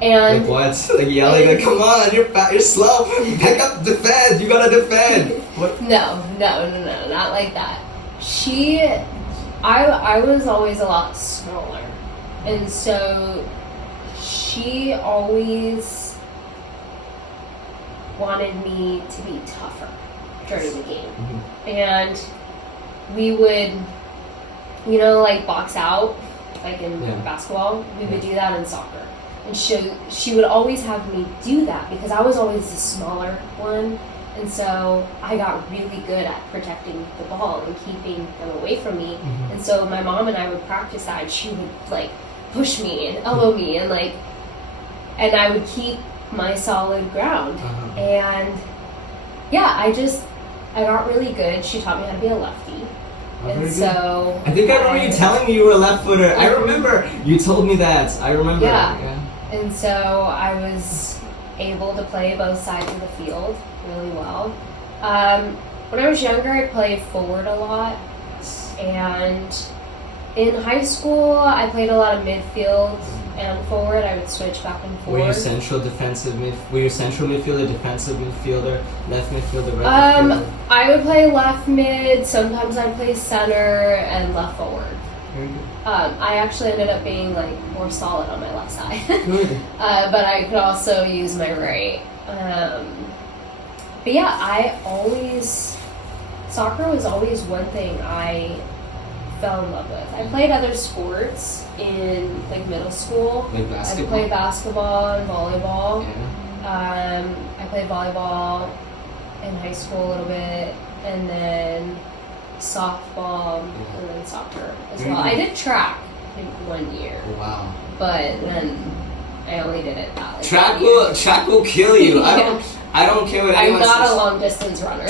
And like what? Like yelling, like, come on, you're fat, you're slow, pick up, defend, you gotta defend. What? No, not like that. I was always a lot smaller. And so she always wanted me to be tougher during the game. Mm-hmm. And we would, box out, like in basketball. We would do that in soccer. And she would always have me do that because I was always the smaller one. And so I got really good at protecting the ball and keeping them away from me. Mm-hmm. And so my mom and I would practice that, and she would push me and elbow me and I would keep my solid ground. Uh-huh. And I got really good. She taught me how to be a lefty. And so I think I remember you telling me you were a left footer. Mm-hmm. I remember you told me that. I remember. Yeah. And so I was able to play both sides of the field really well. When I was younger, I played forward a lot. And in high school, I played a lot of midfield and forward. I would switch back and forth. Were you central midfielder, defensive midfielder, left midfielder, right midfielder? I would play left mid. Sometimes I'd play center and left forward. Very good. I actually ended up being more solid on my left side. Good. But I could also use my right. But yeah, soccer was always one thing I fell in love with. I played other sports in middle school. Like basketball? I played basketball and volleyball. Yeah. I played volleyball in high school a little bit, and then softball, and then soccer as well. I did track, I think, 1 year. Wow. But then I only did it that track will kill you. Yeah. I don't care what anyone says. I'm not a long distance runner.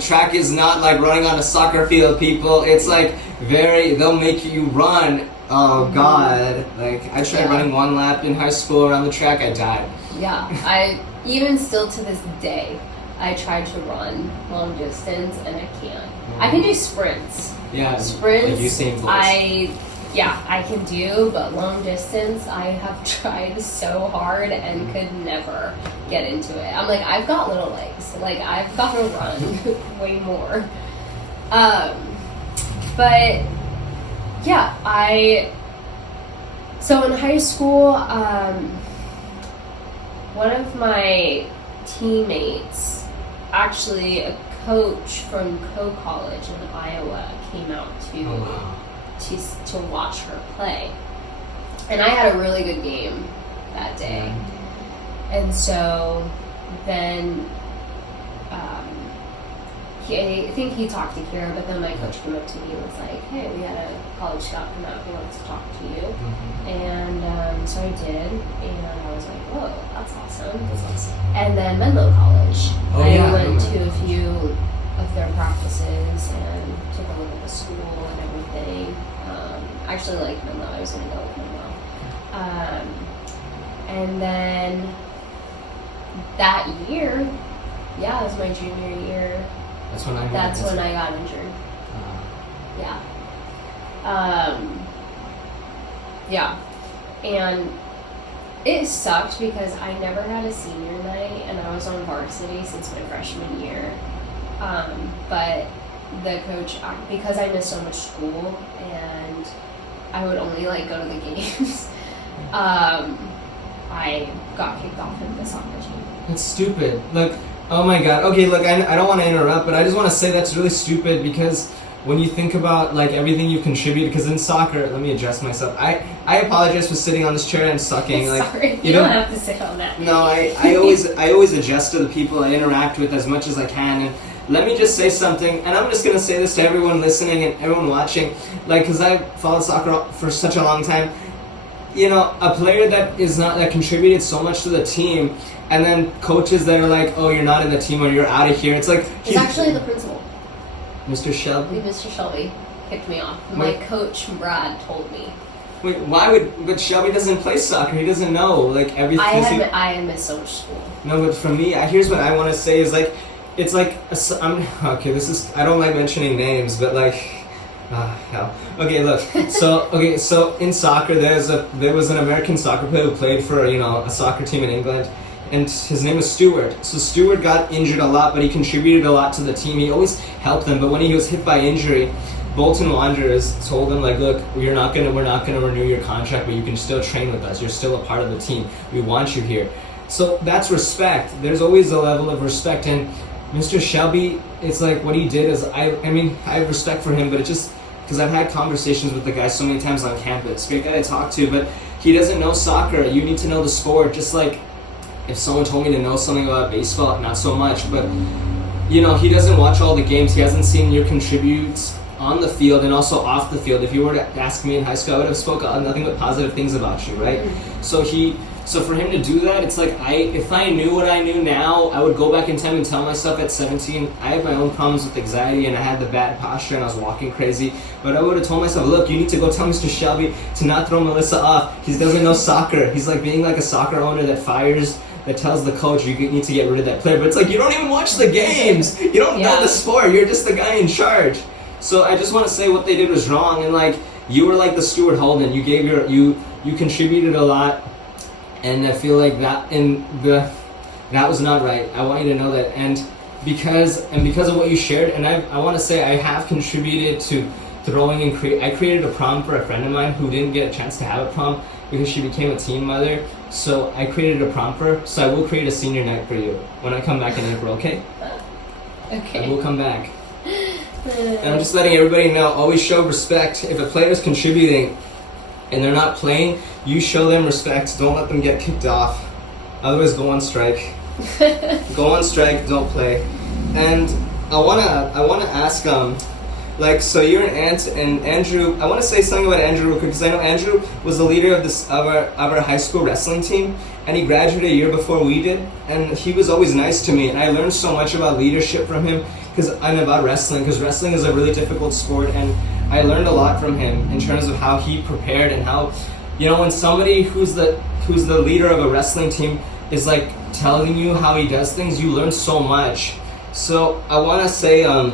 Track is not like running on a soccer field, people. It's they'll make you run. Oh God. I tried running one lap in high school around the track, I died. Yeah. I even still to this day, I tried to run long distance and I can't. I can do sprints. Yeah. Sprints. Like Usain Bolt. I can do, but long distance, I have tried so hard and could never get into it. I'm I've got little legs. I've got to run way more. But yeah, so in high school, one of my teammates, actually a coach from College in Iowa, came out to watch her play. And I had a really good game that day. And so then I think he talked to Kira, but then my coach came up to me and was like, hey, we had a college scout come out, he wants to talk to you. Mm-hmm. And so I did, and I was like, whoa, that's awesome. And then Menlo College. I went to a few of their practices and took a look at the school and everything. I actually liked Menlo. I was going to go with Menlo. And then that year, Yeah, it was my junior year. That's when I got injured. Yeah. Yeah. And it sucked because I never had a senior night, and I was on varsity since my freshman year. But the coach, because I missed so much school and I would only like go to the games, I got kicked off of the soccer team. It's stupid. Like, oh my god. Okay, look, I don't want to interrupt, but I just want to say that's really stupid because when you think about like everything you've contributed, because in soccer, let me adjust myself. I apologize for sitting on this chair and sucking. Like, sorry, you don't have to sit on that. No, I always adjust to the people I interact with as much as I can. And let me just say something, and I'm just gonna say this to everyone listening and everyone watching, like, because I've followed soccer for such a long time. You know, a player that contributed so much to the team, and then coaches that are like, oh, you're not in the team or you're out of here. It's like it's actually the principal. Mr. Shelby? Mr. Shelby kicked me off. My coach, Brad, told me. Wait, but Shelby doesn't play soccer. He doesn't know, like, everything. I had missed so much school. No, but for me, here's what I want to say is, like, it's like, I don't like mentioning names, but, like, hell. Okay, look, so in soccer, there was an American soccer player who played for, a soccer team in England, and his name was Stewart. So Stewart got injured a lot, but he contributed a lot to the team. He always helped them, but when he was hit by injury, Bolton Wanderers told him, like, look, we're not gonna renew your contract, but you can still train with us. You're still a part of the team. We want you here. So that's respect. There's always a level of respect, and Mr. Shelby, it's like what he did is, I have respect for him, but it just, because I've had conversations with the guy so many times on campus. Great guy to talk to, but he doesn't know soccer. You need to know the sport, just like if someone told me to know something about baseball, not so much, but he doesn't watch all the games. He hasn't seen your contributes on the field and also off the field. If you were to ask me in high school, I would have spoken nothing but positive things about you, right? So for him to do that, it's like if I knew what I knew now, I would go back in time and tell myself at 17, I had my own problems with anxiety and I had the bad posture and I was walking crazy, but I would have told myself, look, you need to go tell Mr. Shelby to not throw Melissa off. He doesn't know soccer. He's like being like a soccer owner that tells the coach you need to get rid of that player, but it's like you don't even watch the games. You don't know the sport. You're just the guy in charge. So I just want to say what they did was wrong, and like you were like the Stuart Holden. You gave you contributed a lot, and I feel like that was not right. I want you to know that, and because of what you shared, and I want to say I have contributed to throwing and I created a prom for a friend of mine who didn't get a chance to have a prom because she became a teen mother. So I created a prom for her. So I will create a senior night for you when I come back in April. Okay? Okay. I will come back. And I'm just letting everybody know, always show respect. If a player is contributing and they're not playing, you show them respect. Don't let them get kicked off. Otherwise, go on strike. Go on strike, don't play. And I wanna ask, so you're an Ant, and Andrew, I want to say something about Andrew real quick, because I know Andrew was the leader of our high school wrestling team, and he graduated a year before we did, and he was always nice to me, and I learned so much about leadership from him, and about wrestling, because wrestling is a really difficult sport, and I learned a lot from him in terms of how he prepared, and how, when somebody who's the leader of a wrestling team is like telling you how he does things, you learn so much. So I want to say, and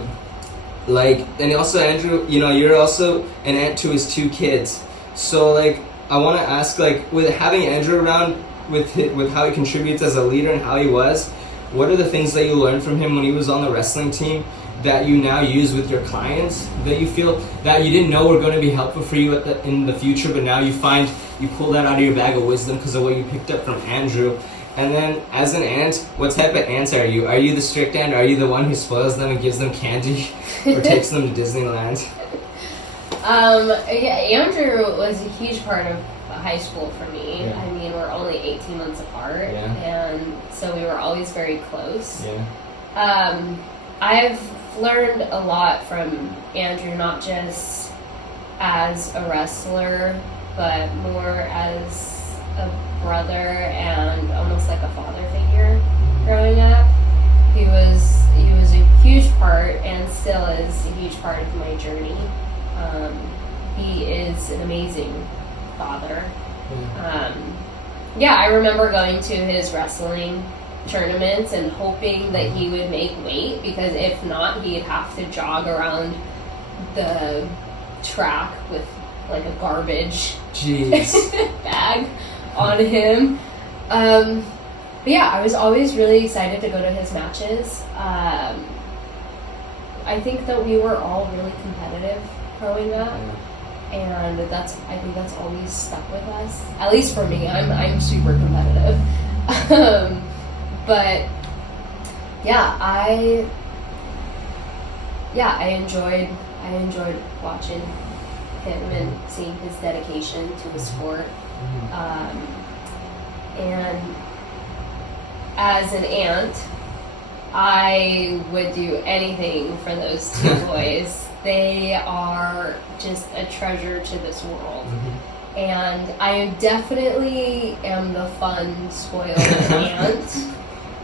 also Andrew, you're also an aunt to his 2 kids. So I want to ask, with having Andrew around, with how he contributes as a leader and how he was, what are the things that you learned from him when he was on the wrestling team that you now use with your clients, that you feel that you didn't know were going to be helpful for you in the future, but now you find you pull that out of your bag of wisdom because of what you picked up from Andrew? And then, as an aunt, what type of aunt are you? Are you the strict aunt? Are you the one who spoils them and gives them candy or takes them to Disneyland? Andrew was a huge part of high school for me. Yeah. I mean, we're only 18 months apart, and so we were always very close. Yeah. I've learned a lot from Andrew, not just as a wrestler, but more as a brother and almost like a father figure growing up. He was a huge part, and still is a huge part of my journey. He is an amazing father. I remember going to his wrestling tournaments and hoping that he would make weight, because if not, he'd have to jog around the track with like a garbage bag on him. But yeah, I was always really excited to go to his matches. I think that we were all really competitive growing up. And I think that's always stuck with us. At least for me, I'm super competitive. But yeah, I enjoyed watching him and seeing his dedication to the sport. And as an aunt, I would do anything for those two boys. They are just a treasure to this world. And I definitely am the fun, spoiled aunt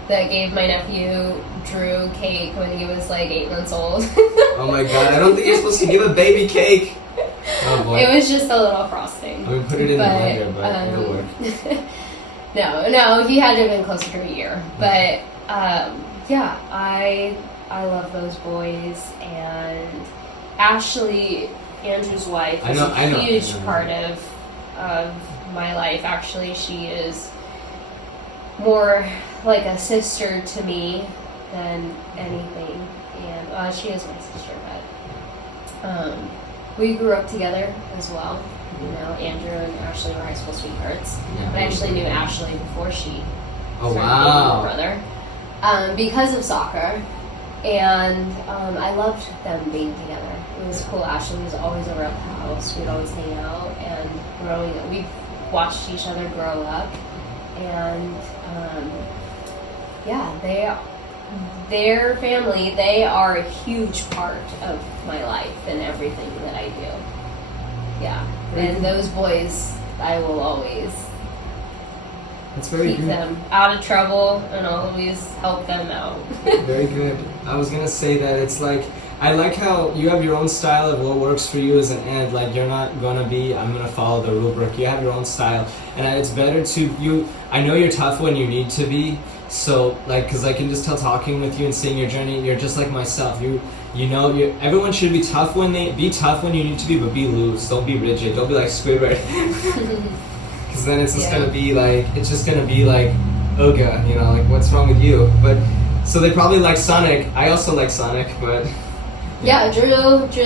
that gave my nephew Drew cake when he was like 8 months old. Oh my god, I don't think you're supposed to give a baby cake. Oh boy. It was just a little frosting. I would put it in the blender, but it'll work. No, he had to have been closer to a year. But yeah, I love those boys. And Ashley, Andrew's wife, is a huge part of my life. Actually, she is more like a sister to me than anything. And she is my sister, but we grew up together as well. You know, Andrew and Ashley were high school sweethearts. I actually knew Ashley before she started dating my brother because of soccer. And I loved them being together. It was cool. Ashley was always over at the house. We'd always hang out. And growing up, we watched each other grow up. And yeah, their family, they are a huge part of my life and everything that I do. Yeah. And those boys, I will always keep them out of trouble and always help them out. Very good. I was gonna say that it's like, I like how you have your own style of what works for you as an aunt. Like, you're not gonna be, I'm gonna follow the rubric. You have your own style, and it's better to I know you're tough when you need to be. So like, cause I can just tell talking with you and seeing your journey, you're just like myself. Everyone should be tough when you need to be, but be loose. Don't be rigid. Don't be like Squidward. Because then it's just gonna be like, Ooga, you know, like, what's wrong with you? But so they probably like Sonic. I also like Sonic, but yeah, Drew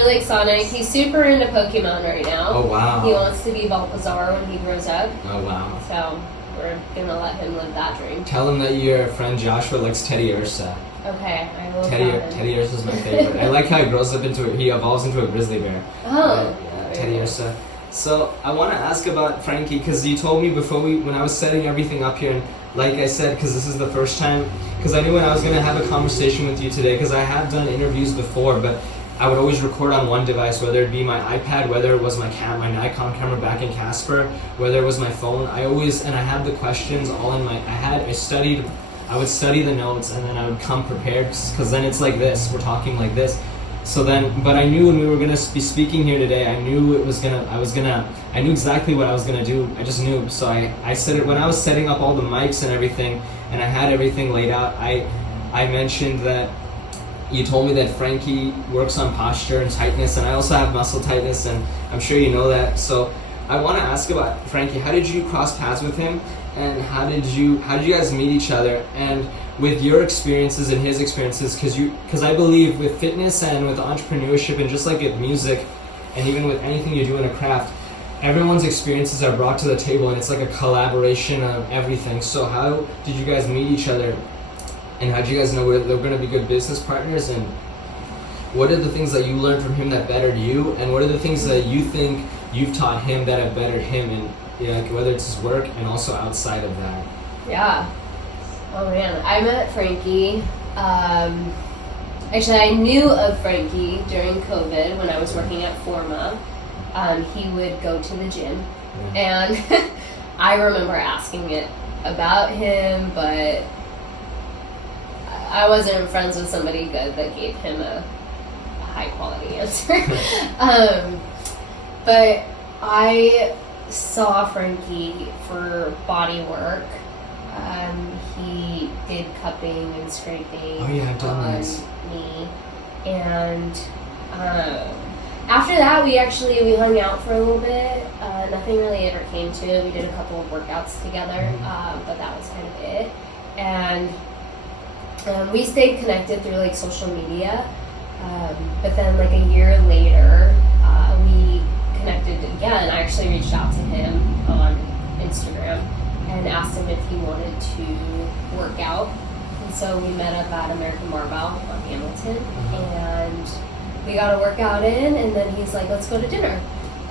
likes Sonic. He's super into Pokemon right now. Oh wow. He wants to be Balthazar when he grows up. Oh wow. So we're gonna let him live that dream. Tell him that your friend Joshua likes Teddy Ursa. Okay, I will. Teddy Ursa's my favorite. I like how he evolves into a grizzly bear. Oh. Teddy Ursa. So I want to ask about Frankie, because you told me when I was setting everything up here, and like I said, because this is the first time, because I knew when I was going to have a conversation with you today, because I have done interviews before, but I would always record on one device, whether it be my iPad, whether it was my Nikon camera back in Casper, whether it was my phone. I had the questions all in I would study the notes, and then I would come prepared, because then it's like this, we're talking like this. So then, but I knew when we were going to be speaking here today, I knew I knew exactly what I was going to do. I just knew. So I said it when I was setting up all the mics and everything, and I had everything laid out, I mentioned that you told me that Frankie works on posture and tightness, and I also have muscle tightness, and I'm sure you know that. So I want to ask about Frankie. How did you cross paths with him, and how did you guys meet each other? And with your experiences and his experiences, because I believe with fitness and with entrepreneurship and just like with music and even with anything you do in a craft, everyone's experiences are brought to the table, and it's like a collaboration of everything. So how did you guys meet each other, and how did you guys know they're going to be good business partners? And what are the things that you learned from him that bettered you, and what are the things that you think you've taught him that have bettered him, and whether it's his work and also outside of that? Yeah. Oh man, I met Frankie. Actually, I knew of Frankie during COVID when I was working at Forma. He would go to the gym, and I remember asking it about him, but I wasn't friends with somebody good that gave him a high quality answer. But I saw Frankie for body work He did cupping and scraping I've done on that. me. And after that, we hung out for a little bit. Nothing really ever came to it. We did a couple of workouts together, but that was kind of it. And we stayed connected through like social media. But then like a year later, we connected again. I actually reached out to him on Instagram and asked him if he wanted to work out. And so we met up at American Barbell on Hamilton, and we got a workout in, and then he's like, let's go to dinner.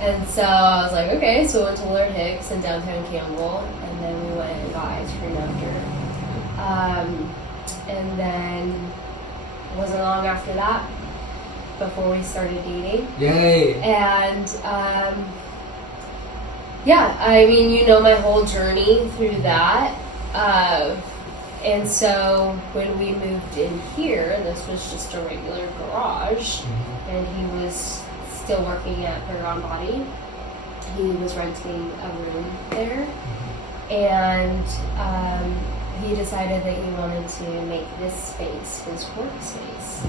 And so I was like, okay. So we went to Lord Hicks in downtown Convo, and then we went and got ice cream after. And then it wasn't long after that before we started dating. Yay! And yeah, I mean, you know my whole journey through that. And so when we moved in here, this was just a regular garage, and he was still working at Paragon Body. He was renting a room there, and he decided that he wanted to make this space his workspace.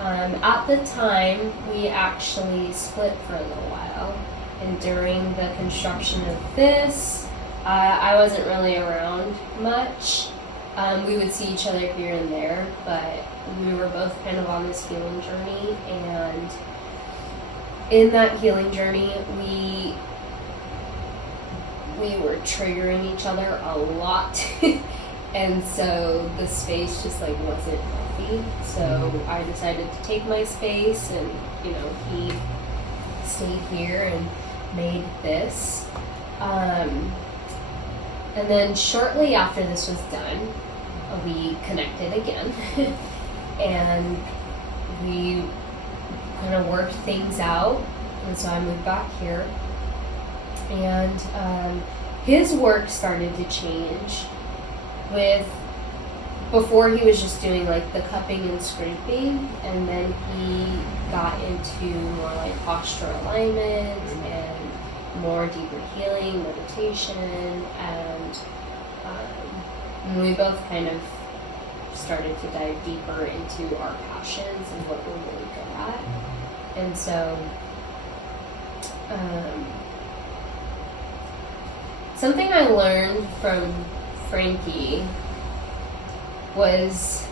At the time, we actually split for a little while, and during the construction of this, I wasn't really around much. We would see each other here and there, but we were both kind of on this healing journey, and in that healing journey, we were triggering each other a lot, and so the space just like wasn't healthy. So I decided to take my space, and he stayed here and made this. And then shortly after this was done, we connected again, and we kind of worked things out. And so I moved back here, and his work started to change. Before he was just doing like the cupping and scraping, and then he got into more like posture alignment and more deeper healing, meditation, and we both kind of started to dive deeper into our passions and what we're really good at. And so something I learned from Frankie was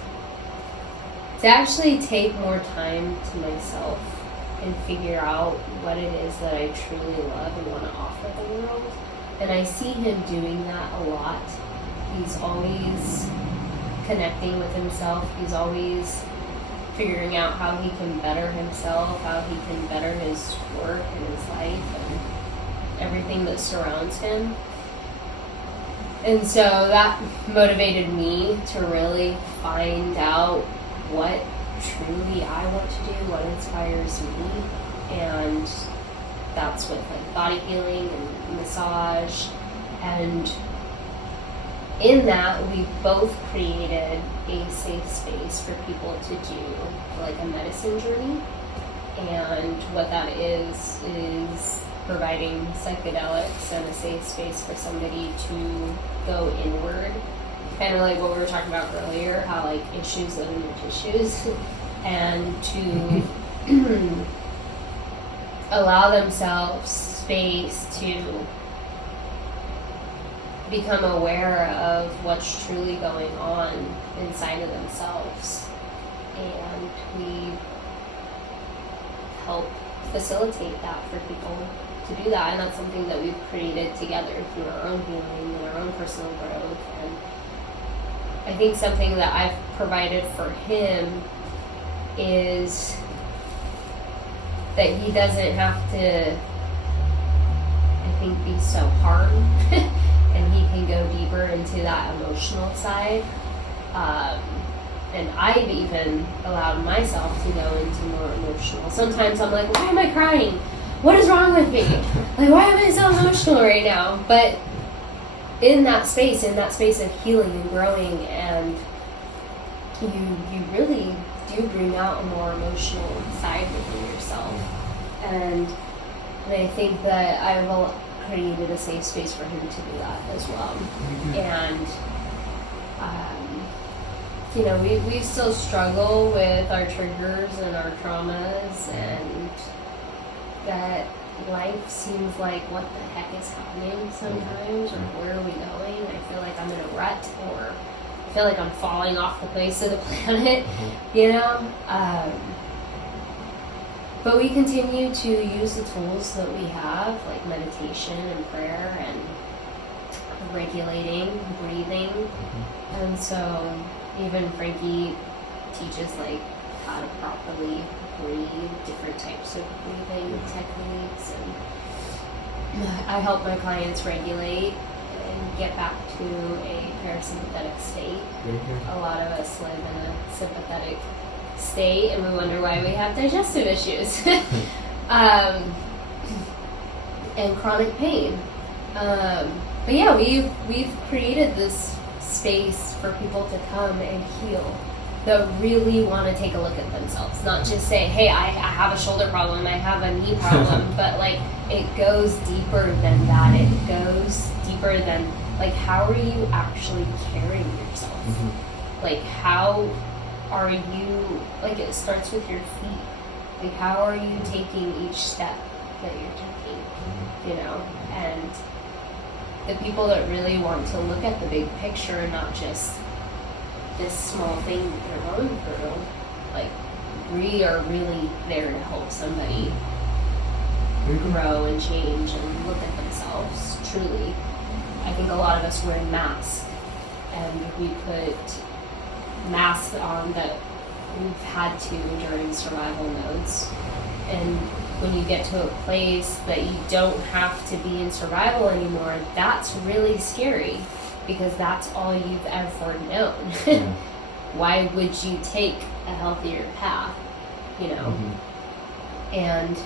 to actually take more time to myself and figure out what it is that I truly love and want to offer the world. And I see him doing that a lot. He's always connecting with himself. He's always figuring out how he can better himself, how he can better his work and his life and everything that surrounds him. And so that motivated me to really find out what truly I want to do, what inspires me, and that's with like body healing and massage. And in that, we both created a safe space for people to do like a medicine journey. And what that is providing psychedelics and a safe space for somebody to go inward, kind of like what we were talking about earlier, how like issues live in your tissues, and to allow themselves space to become aware of what's truly going on inside of themselves. And we help facilitate that for people to do that, and that's something that we've created together through our own healing and our own personal growth. And I think something that I've provided for him is that he doesn't have to, I think, be so hard and he can go deeper into that emotional side. And I've even allowed myself to go into more emotional. Sometimes I'm like, why am I crying? What is wrong with me? Like, why am I so emotional right now? But in that space of healing and growing, and you really do bring out a more emotional side within yourself. And I think that I've created a safe space for him to do that as well. And You know, we still struggle with our triggers and our traumas, and that life seems like, what the heck is happening sometimes, or where are we going? I feel like I'm in a rut, or I feel like I'm falling off the face of the planet, you know? But we continue to use the tools that we have, like meditation and prayer and regulating, breathing. And so even Frankie teaches like how to properly breathe, different types of breathing techniques, and I help my clients regulate and get back to a parasympathetic state. A lot of us live in a sympathetic state, and we wonder why we have digestive issues and chronic pain. But yeah, we've created this space for people to come and heal, that really want to take a look at themselves, not just say, hey, I have a shoulder problem, I have a knee problem, but like it goes deeper than that. It goes deeper than like, how are you actually carrying yourself? Like, how are you, like, it starts with your feet. Like, how are you taking each step that you're taking, you know? And the people that really want to look at the big picture, not just this small thing that they're going through, like, we are really there to help somebody grow and change and look at themselves, truly. I think a lot of us wear masks, and we put masks on that we've had to during survival modes. And when you get to a place that you don't have to be in survival anymore, that's really scary, because that's all you've ever known. Why would you take a healthier path, you know? And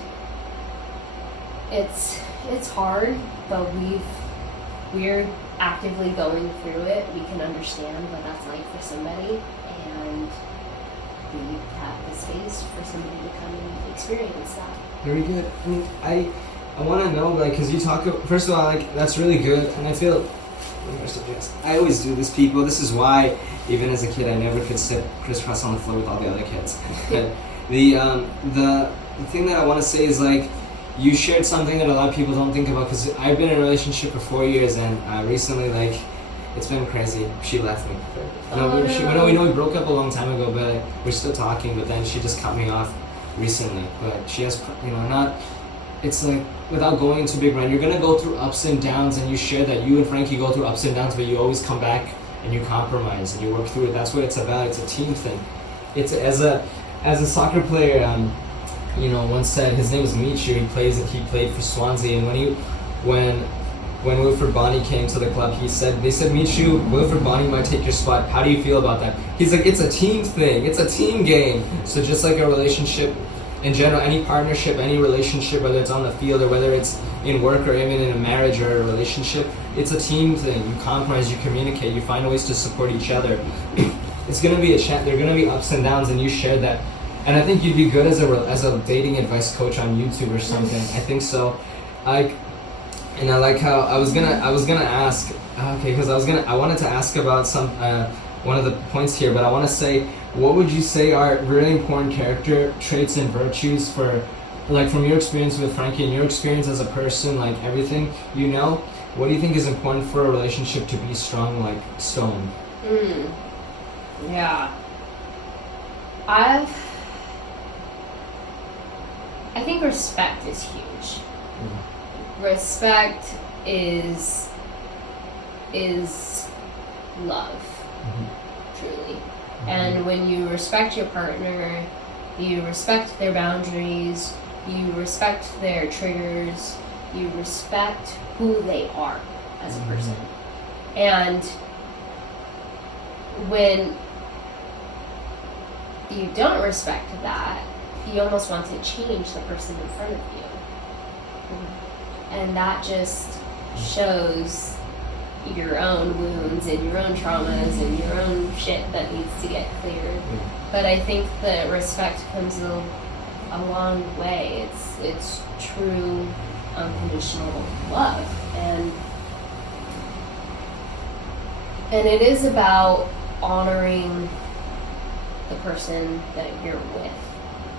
it's hard, but we're actively going through it. We can understand what that's like for somebody, and we have the space for somebody to come and experience that. Very good. I mean, I want to know, like, because you talk, first of all, like, that's really good, and I feel, I always do this, people. This is why, even as a kid, I never could sit crisscross on the floor with all the other kids. But the thing that I want to say is, like, you shared something that a lot of people don't think about, because I've been in a relationship for 4 years, and recently, like, it's been crazy. She left me. We broke up a long time ago, but we're still talking, but then she just cut me off recently. But she has, it's like, without going into big run, you're going to go through ups and downs, and you share that you and Frankie go through ups and downs, but you always come back and you compromise and you work through it. That's what it's about. It's a team thing. It's as a soccer player, once said, his name is Michu, he played for Swansea, and when Wilfred Bonny came to the club, they said, Michu, Wilfred Bonny might take your spot. How do you feel about that? He's like, it's a team thing. It's a team game. So just like a relationship in general, any partnership, any relationship, whether it's on the field or whether it's in work or even in a marriage or a relationship, it's a team thing. You compromise, you communicate, you find ways to support each other. It's going to be there are going to be ups and downs, and you shared that. And I think you'd be good as a dating advice coach on YouTube or something. I think so. And I like how I was gonna ask, because I wanted to ask about some one of the points here, but I want to say, what would you say are really important character traits and virtues for, like, from your experience with Frankie and your experience as a person, like everything, what do you think is important for a relationship to be strong, like stone? Yeah. I think respect is huge. Respect is love, truly. And when you respect your partner, you respect their boundaries, you respect their triggers, you respect who they are as a person. And when you don't respect that, you almost want to change the person in front of you. And that just shows your own wounds and your own traumas and your own shit that needs to get cleared. But I think that respect comes a long way. It's true, unconditional love. And And it is about honoring the person that you're with,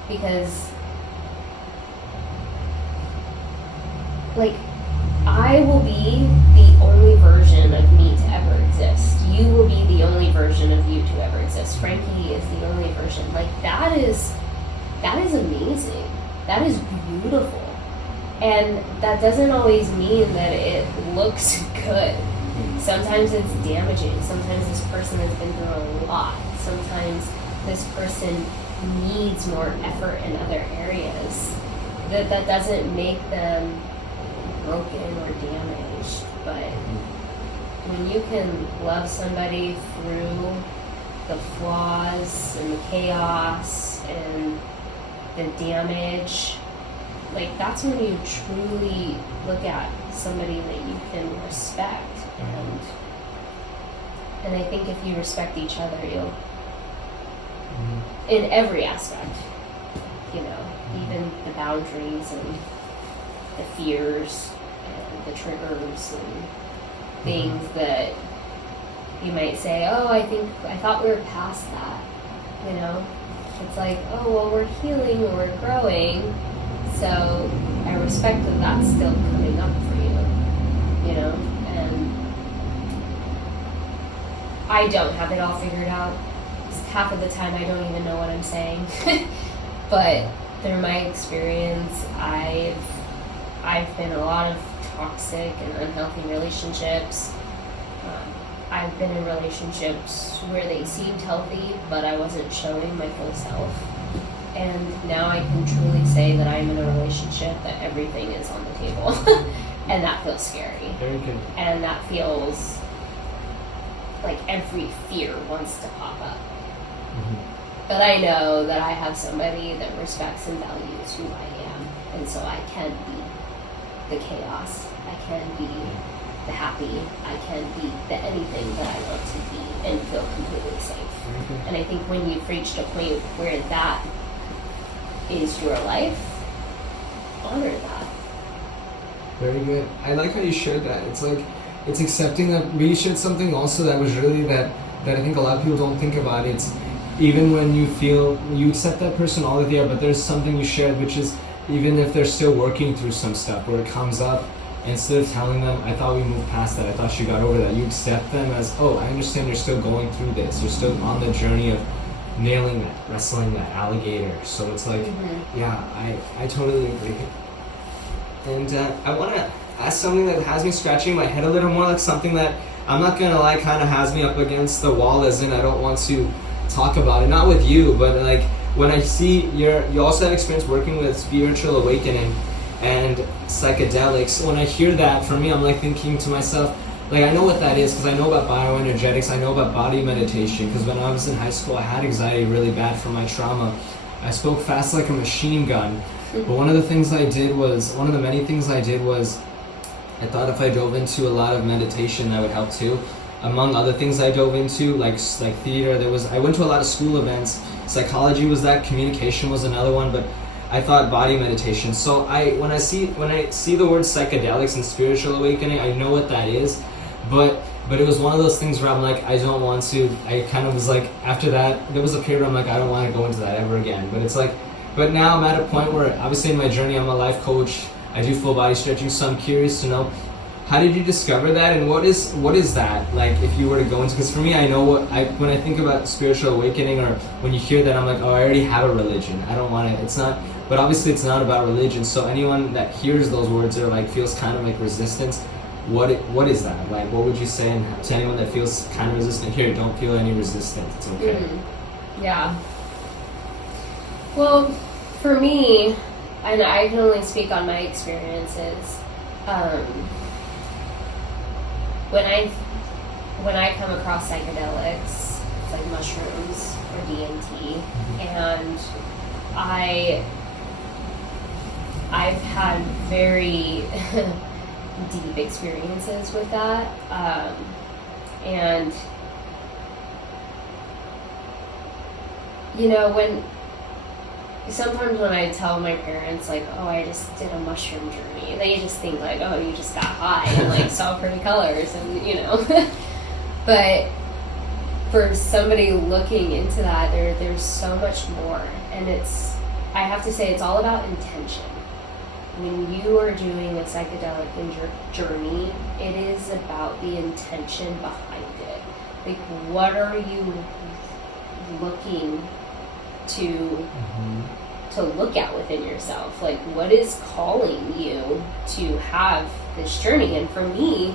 because like I will be the only version of me to ever exist. You will be the only version of you to ever exist. Frankie is the only version. Like that is amazing. That is beautiful. And that doesn't always mean that it looks good. Sometimes it's damaging. Sometimes this person has been through a lot. Sometimes this person needs more effort in other areas. That doesn't make them broken or damaged. But when you can love somebody through the flaws and the chaos and the damage, like that's when you truly look at somebody that you can respect. And I think if you respect each other, you'll in every aspect, you know, even the boundaries and the fears and the triggers and things that you might say, oh, I thought we were past that, you know. It's like, oh, well, we're healing or we're growing, so I respect that that's still coming up for you, you know. And I don't have it all figured out. Half of the time I don't even know what I'm saying. But through my experience, I've been in a lot of toxic and unhealthy relationships. I've been in relationships where they seemed healthy, but I wasn't showing my full self. And now I can truly say that I'm in a relationship that everything is on the table. And that feels scary. Very good. And that feels like every fear wants to pop up. But I know that I have somebody that respects and values who I am. And so I can be the chaos. I can be the happy. I can be the anything that I want to be and feel completely safe. And I think when you've reached a point where that is your life, honor that. Very good. I like how you shared that. It's like, it's accepting that we shared something also that was really that I think a lot of people don't think about. It's even when you feel you accept that person all the way, but there's something you shared, which is even if they're still working through some stuff where it comes up, instead of telling them, I thought we moved past that, I thought you got over that, you accept them as, oh, I understand you're still going through this, you're still on the journey of nailing that, wrestling that alligator. So it's like, yeah, I totally agree. And I want to ask something that has me scratching my head a little more, like something that I'm not gonna lie, kind of has me up against the wall, as in I don't want to talk about it, not with you, but like when I see you also have experience working with spiritual awakening and psychedelics. When I hear that, for me, I'm like thinking to myself, like I know what that is because I know about bioenergetics, I know about body meditation, because when I was in high school I had anxiety really bad from my trauma. I spoke fast like a machine gun. But one of the many things I did was I thought if I dove into a lot of meditation that would help too. Among other things I dove into, like theater, I went to a lot of school events. Psychology was that, communication was another one, but I thought body meditation. So when I see the word psychedelics and spiritual awakening, I know what that is, but it was one of those things where I'm like, I don't want to. I kind of was like, after that, there was a period where I'm like, I don't want to go into that ever again. But it's like, but now I'm at a point where obviously in my journey, I'm a life coach. I do full body stretching, so I'm curious to know, how did you discover that, and what is that like if you were to go into? Because for me, I know when I think about spiritual awakening, or when you hear that, I'm like, oh, I already have a religion. I don't want it. It's not. But obviously, it's not about religion. So anyone that hears those words or like feels kind of like resistance, what is that? Like, what would you say to anyone that feels kind of resistant? Here, don't feel any resistance. It's okay. Yeah. Well, for me, and I can only speak on my experiences. When I come across psychedelics, it's like mushrooms or DMT, and I've had very deep experiences with that, and you know, sometimes when I tell my parents, like, oh, I just did a mushroom journey, they just think like, oh, you just got high and like saw pretty colors, and you know. But for somebody looking into that, there's so much more. And I have to say, it's all about intention. When you are doing a psychedelic journey, it is about the intention behind it. Like, what are you looking to look at within yourself? Like, what is calling you to have this journey? And for me,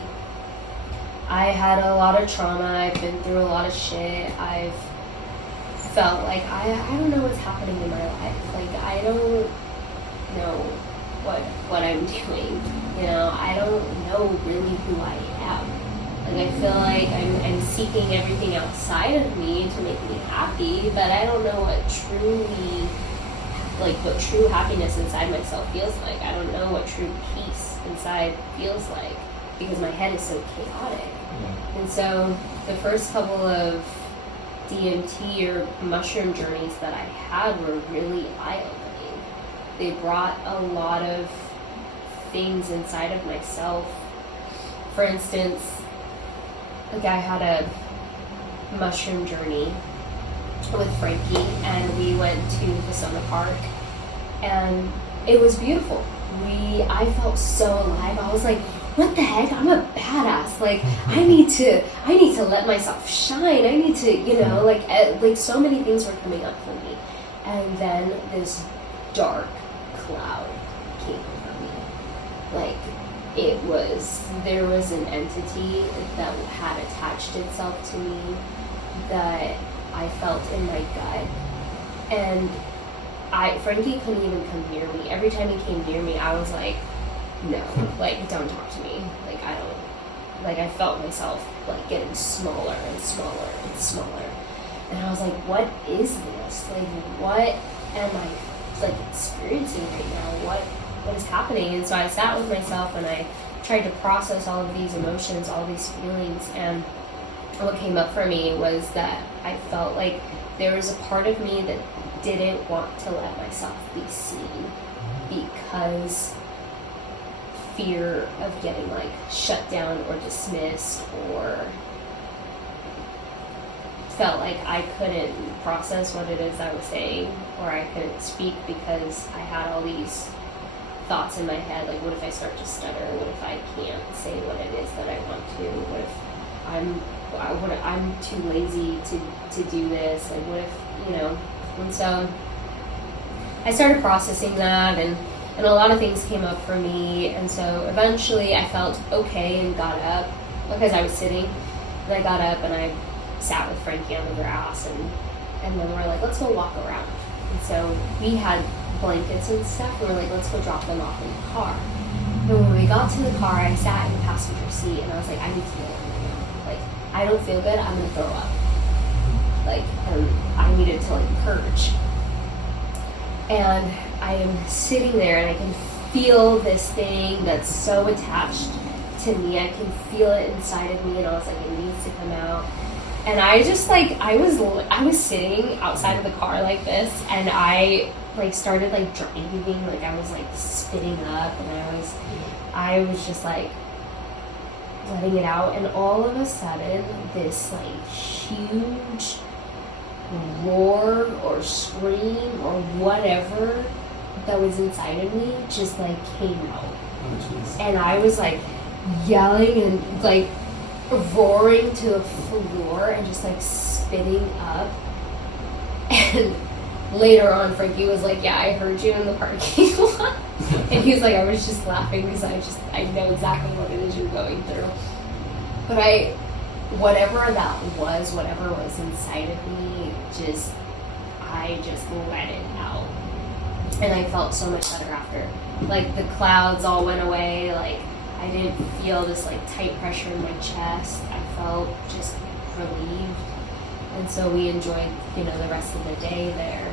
I had a lot of trauma. I've been through a lot of shit. I've felt like I don't know what's happening in my life. Like, I don't know what I'm doing. You know, I don't know really who I am. Like, I feel like I'm seeking everything outside of me to make me happy, but I don't know what true happiness inside myself feels like. I don't know what true peace inside feels like, because my head is so chaotic. Yeah. And so the first couple of DMT or mushroom journeys that I had were really eye-opening. They brought a lot of things inside of myself. For instance, like, I had a mushroom journey with Frankie, and we went to the summer park, and it was beautiful. I felt so alive. I was like, what the heck? I'm a badass. Like, I need to let myself shine. I need to, you know, like so many things were coming up for me. And then this dark cloud came over me. Like, there was an entity that had attached itself to me that I felt in my gut. And Frankie couldn't even come near me. Every time he came near me, I was like, no, like, don't talk to me. Like, I felt myself, like, getting smaller and smaller and smaller. And I was like, what is this? Like, what am I, like, experiencing right now? What is happening? And so I sat with myself and I tried to process all of these emotions, all these feelings. And what came up for me was that I felt like there was a part of me that didn't want to let myself be seen because fear of getting, like, shut down or dismissed, or felt like I couldn't process what it is I was saying, or I couldn't speak because I had all these thoughts in my head, like, what if I start to stutter? What if I can't say what it is that I want to? What if I'm too lazy to do this? Like, what if, you know? And so I started processing that, and a lot of things came up for me. And so eventually I felt okay and got up, because I was sitting, and I got up and I sat with Frankie on the grass, and then we're like, let's go walk around. And so we had blankets and stuff, and we're like, let's go drop them off in the car. And when we got to the car, I sat in the passenger seat, and I was like, I need to go right now. Like, I don't feel good, I'm gonna throw up. Like, I needed to, like, purge. And I am sitting there, and I can feel this thing that's so attached to me. I can feel it inside of me, and I was like, it needs to come out. And I just, like, I was sitting outside of the car like this, and I, like, started, like, driving, like, I was, like, spitting up, and I was just, like, letting it out. And all of a sudden, this, like, huge roar or scream or whatever that was inside of me just, like, came out. And I was, like, yelling and, like, roaring to the floor and just, like, spitting up. And later on, Frankie was like, yeah, I heard you in the parking lot. And he was like, I was just laughing because I know exactly what it is you're going through. But whatever that was, whatever was inside of me, I just let it out. And I felt so much better after. Like, the clouds all went away. Like, I didn't feel this, like, tight pressure in my chest. I felt just relieved. And so we enjoyed, you know, the rest of the day there.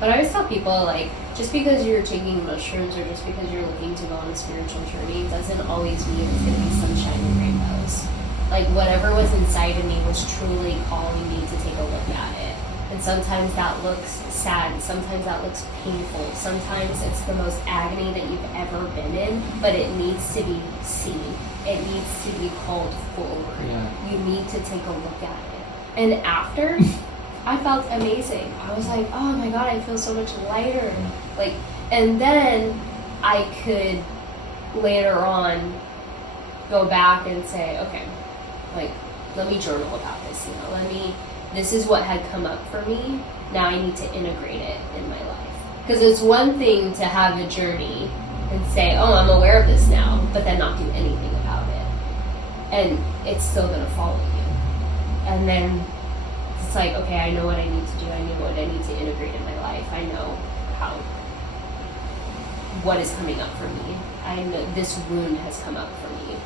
But I always tell people, like, just because you're taking mushrooms or just because you're looking to go on a spiritual journey doesn't always mean it's going to be sunshine and rainbows. Like, whatever was inside of me was truly calling me to take a look at it. And sometimes that looks sad, sometimes that looks painful, sometimes it's the most agony that you've ever been in, but it needs to be seen. It needs to be called forward. Yeah. You need to take a look at it. And after, I felt amazing. I was like, oh my God, I feel so much lighter. Like, and then I could later on go back and say, okay, like, let me journal about this, you know, this is what had come up for me. Now I need to integrate it in my life. Because it's one thing to have a journey and say, oh, I'm aware of this now, but then not do anything about it. And it's still going to follow you. And then it's like, okay, I know what I need to do. I know what I need to integrate in my life. I know what is coming up for me. I know this wound has come up for me.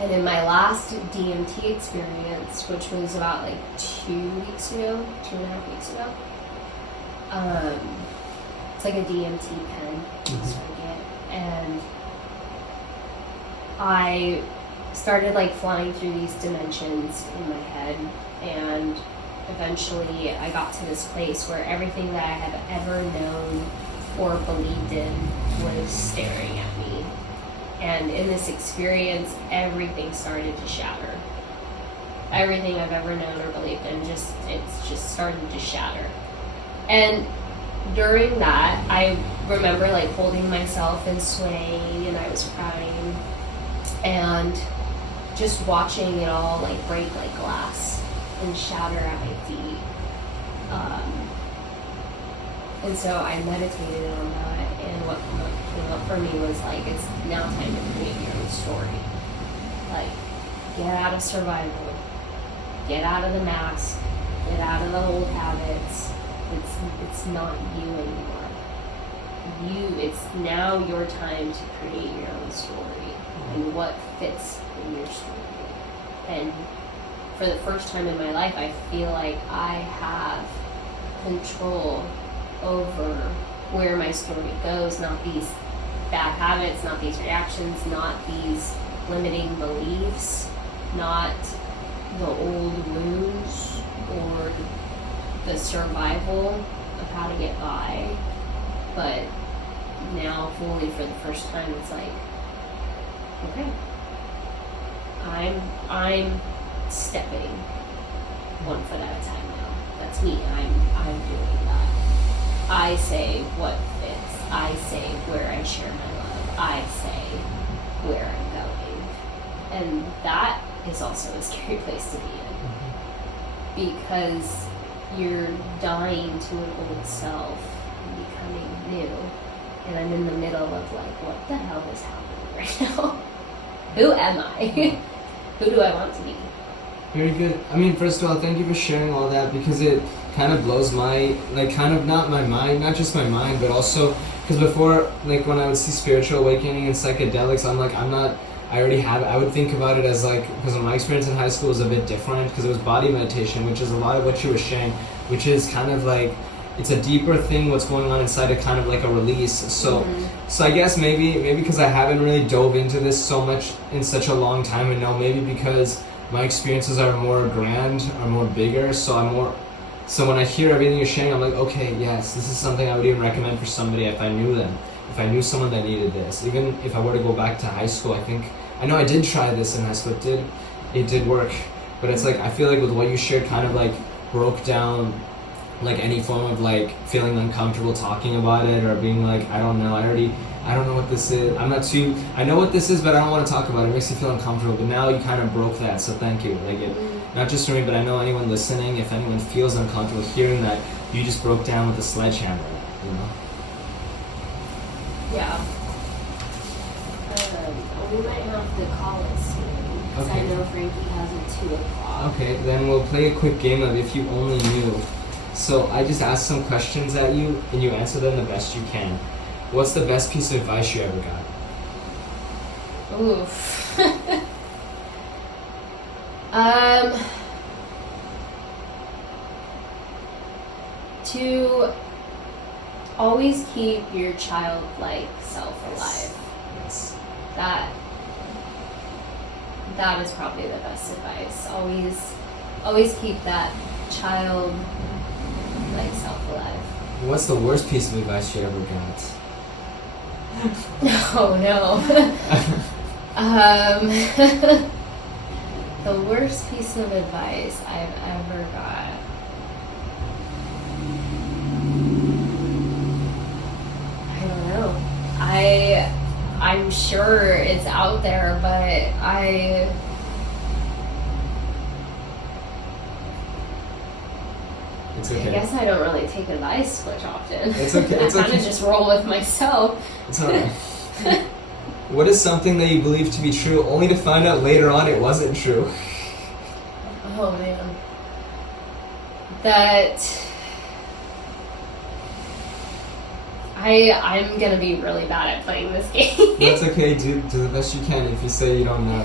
And in my last DMT experience, which was about like 2 weeks ago, 2.5 weeks ago, it's like a DMT pen, and I started like flying through these dimensions in my head, and eventually I got to this place where everything that I had ever known or believed in was staring at me. And in this experience, everything started to shatter. Everything I've ever known or believed in, it's just started to shatter. And during that, I remember like holding myself and swaying, and I was crying, and just watching it all like break like glass and shatter at my feet. And so I meditated on that, and what came up for me was like, it's now time to create your own story. Like, get out of survival, get out of the mask, get out of the old habits. It's not you anymore. It's now your time to create your own story and what fits in your story. And for the first time in my life, I feel like I have control over where my story goes, not these bad habits, not these reactions, not these limiting beliefs, not the old wounds or the survival of how to get by. But now fully for the first time, it's like, okay, I'm stepping one foot at a time now. That's me. I'm doing that. I say what fits. I say where I share my love. I say where I'm going. And that is also a scary place to be in. Because you're dying to an old self and becoming new. And I'm in the middle of like, what the hell is happening right now? Who am I? Who do I want to be? Very good. I mean, first of all, thank you for sharing all that, because it kind of blows my, like, kind of not my mind, not just my mind, but also, because before, like, when I would see spiritual awakening and psychedelics, I would think about it as, like, because my experience in high school was a bit different, because it was body meditation, which is a lot of what you were sharing, which is kind of like, it's a deeper thing, what's going on inside it, kind of like a release. So I guess maybe because I haven't really dove into this so much in such a long time, and now maybe because my experiences are more grand, are more bigger, so when I hear everything you're sharing, I'm like, okay, yes, this is something I would even recommend for somebody if I knew them, if I knew someone that needed this. Even if I were to go back to high school, I know I did try this in high school, it did work, but it's like, I feel like with what you shared kind of like broke down like any form of like feeling uncomfortable talking about it, or being like, I don't know what this is. I know what this is, but I don't want to talk about it. It makes you feel uncomfortable. But now you kind of broke that, so thank you. Like, not just for me, but I know anyone listening, if anyone feels uncomfortable hearing that, you just broke down with a sledgehammer, you know? Yeah. We might have to call it soon, because I know Frankie has a 2 o'clock. Okay, then we'll play a quick game of If You Only Knew. So I just asked some questions at you, and you answer them the best you can. What's the best piece of advice you ever got? Oof. To always keep your childlike self alive. Yes. That is probably the best advice. Always keep that child, like self-alive. What's the worst piece of advice you ever got? Oh no. The worst piece of advice I've ever got. I don't know. I'm sure it's out there, but It's okay. I guess I don't really take advice much often. It's okay. It's I kind okay. of just roll with myself. It's alright. What is something that you believe to be true only to find out later on it wasn't true? Oh man. That I'm gonna be really bad at playing this game. That's okay. Do the best you can. If you say you don't know.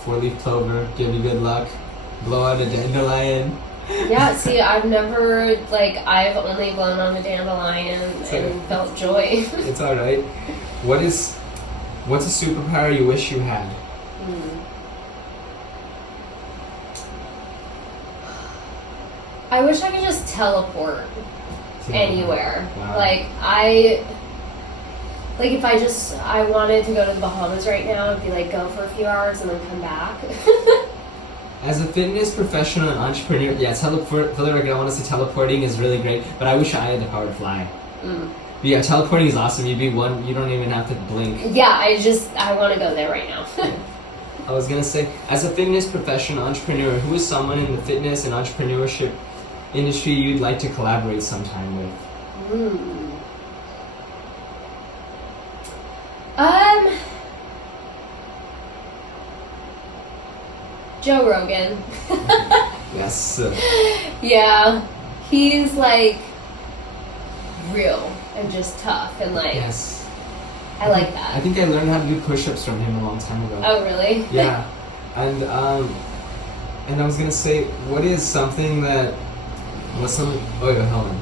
Four-leaf clover, give you good luck. Blow out a dandelion. Yeah, see, I've only blown on a dandelion and felt joy. It's alright. What's a superpower you wish you had? I wish I could just teleport anywhere. Wow. If I wanted to go to the Bahamas right now, I'd be like, go for a few hours and then come back. As a fitness professional and entrepreneur, yeah, for the record, I want to say teleporting is really great, but I wish I had the power to fly. But yeah, teleporting is awesome. You don't even have to blink. Yeah, I want to go there right now. I was gonna say, as a fitness professional entrepreneur, who is someone in the fitness and entrepreneurship industry you'd like to collaborate sometime with? Joe Rogan. Yes. Yeah, he's like real and just tough and like. Yes. I like that. I think I learned how to do push-ups from him a long time ago. Oh really? Yeah, and I was gonna say, what is something that was something? Oh yeah, hold on.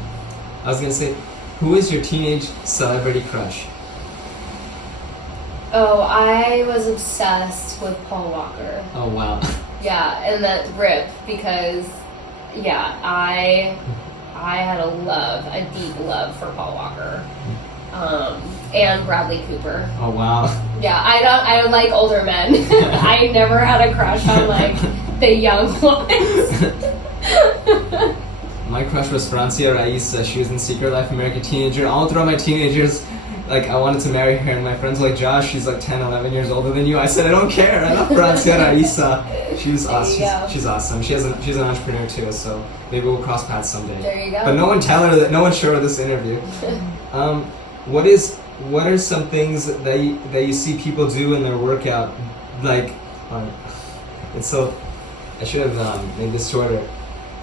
I was gonna say, who is your teenage celebrity crush? Oh, I was obsessed with Paul Walker. Oh wow. Yeah, and that rip because, yeah, I had a deep love for Paul Walker, and Bradley Cooper. Oh wow. Yeah, I don't like older men. I never had a crush on like the young ones. My crush was Francia Raisa. She was in Secret Life of American Teenager. All throughout my teenagers, like, I wanted to marry her, and my friends were like, Josh, she's like 10, 11 years older than you. I said, I don't care. I love Francia Raisa. She was awesome. She's awesome. She's an entrepreneur too, so maybe we'll cross paths someday. There you go. But no one show her this interview. What are some things that you see people do in their workout? Like, and so I should have made this shorter.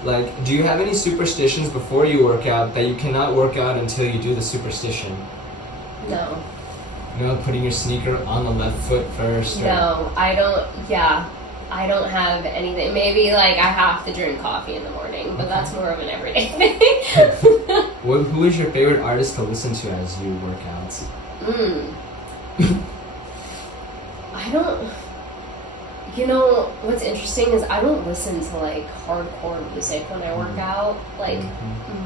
Like, do you have any superstitions before you work out that you cannot work out until you do the superstition? No. You know, putting your sneaker on the left foot first? Or... No, I don't. Yeah, I don't have anything. Maybe like I have to drink coffee in the morning, but that's more of an everyday thing. Who is your favorite artist to listen to as you work out? I don't. You know, what's interesting is I don't listen to like hardcore music when I work out. Like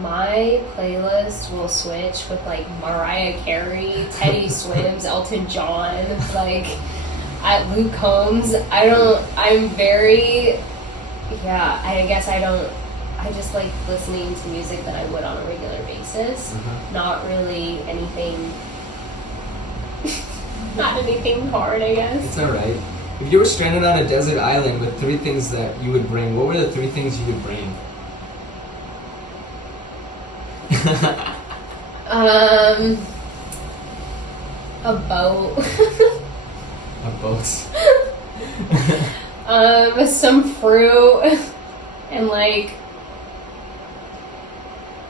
my playlist will switch with like Mariah Carey, Teddy Swims, Elton John, like Luke Combs. I'm very, yeah, I guess I just like listening to music that I would on a regular basis. Not really anything, not anything hard, I guess. It's alright. If you were stranded on a desert island with 3 things that you would bring, what were the 3 things you would bring? A boat. A boat. Some fruit and like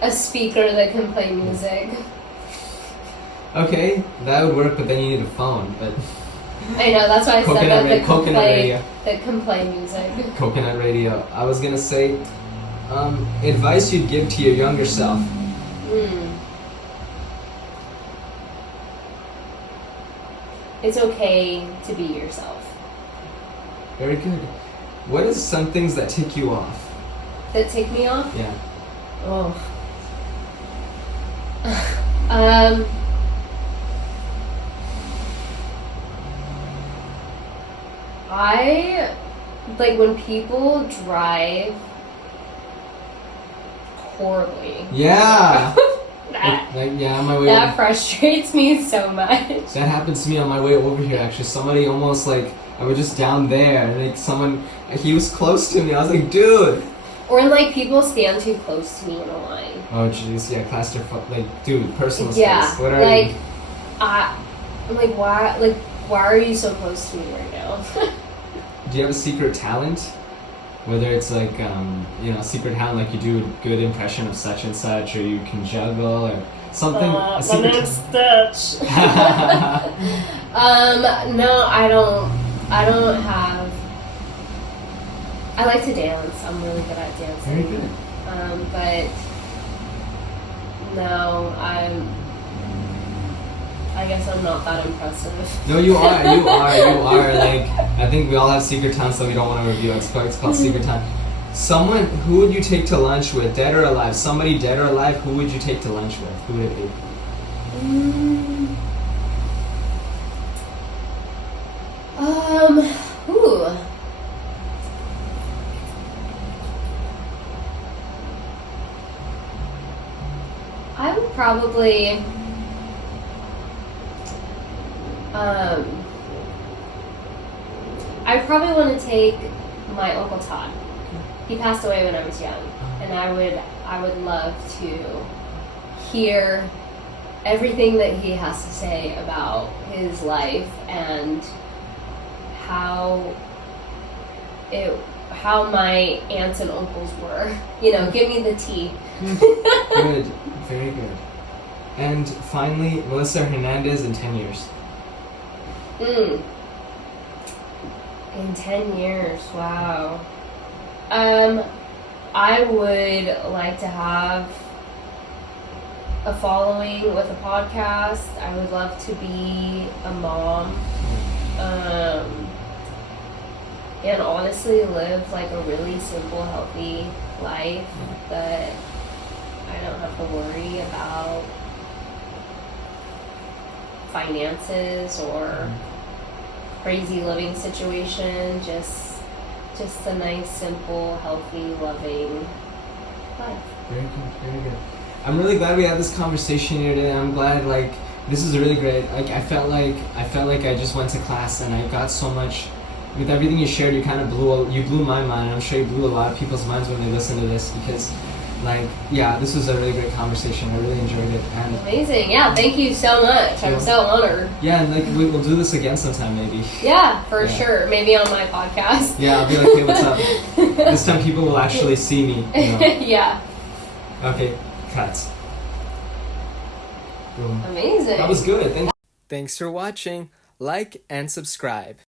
a speaker that can play music. Okay, that would work, but then you need a phone. But I know, that's why I said that that can play music. Coconut radio. I was gonna say, advice you'd give to your younger self. It's okay to be yourself. Very good. What is some things that tick you off? That tick me off? Yeah. Oh. I like when people drive horribly. Yeah. That on my way. that frustrates me so much. That happens to me on my way over here. Actually, somebody almost like I was just down there, and like he was close to me. I was like, dude. Or like people stand too close to me in a line. Oh jeez, yeah, claustrophobic. Like, dude, personal Yeah, space. What are like you? I'm like, why? Like, why are you so close to me right now? Do you have a secret talent? Whether it's like, secret talent, like you do a good impression of such and such, or you can juggle, or something. My name's Stitch. No, I don't have. I like to dance. I'm really good at dancing. Very good. But no, I guess I'm not that impressive. No, you are. Like, I think we all have secret talents that we don't want to reveal. It's called secret talent. Someone, who would you take to lunch with, dead or alive? Somebody dead or alive, who would you take to lunch with? Who would it be? Ooh. I would probably I probably want to take my Uncle Todd. He passed away when I was young, and I would love to hear everything that he has to say about his life and how my aunts and uncles were. Give me the tea. Good, very good. And finally, Melissa Hernandez in 10 years. In 10 years, wow. I would like to have a following with a podcast. I would love to be a mom. And honestly live like a really simple, healthy life that I don't have to worry about finances or crazy living situation. Just a nice, simple, healthy, loving life. Very good, very good. I'm really glad we had this conversation here today. I'm glad, like, this is really great. Like, I felt like I just went to class and I got so much. With everything you shared, you kind of blew my mind. I'm sure you blew a lot of people's minds when they listen to this because, this was a really great conversation. I really enjoyed it. And amazing. Yeah, thank you so much. I'm so honored. Yeah, and we'll do this again sometime maybe. Yeah, for sure. Maybe on my podcast. Yeah, I'll be like, hey, what's up? This time people will actually see me. Yeah. Okay, cut. Boom. Amazing. That was good. Thanks for watching. Like and subscribe.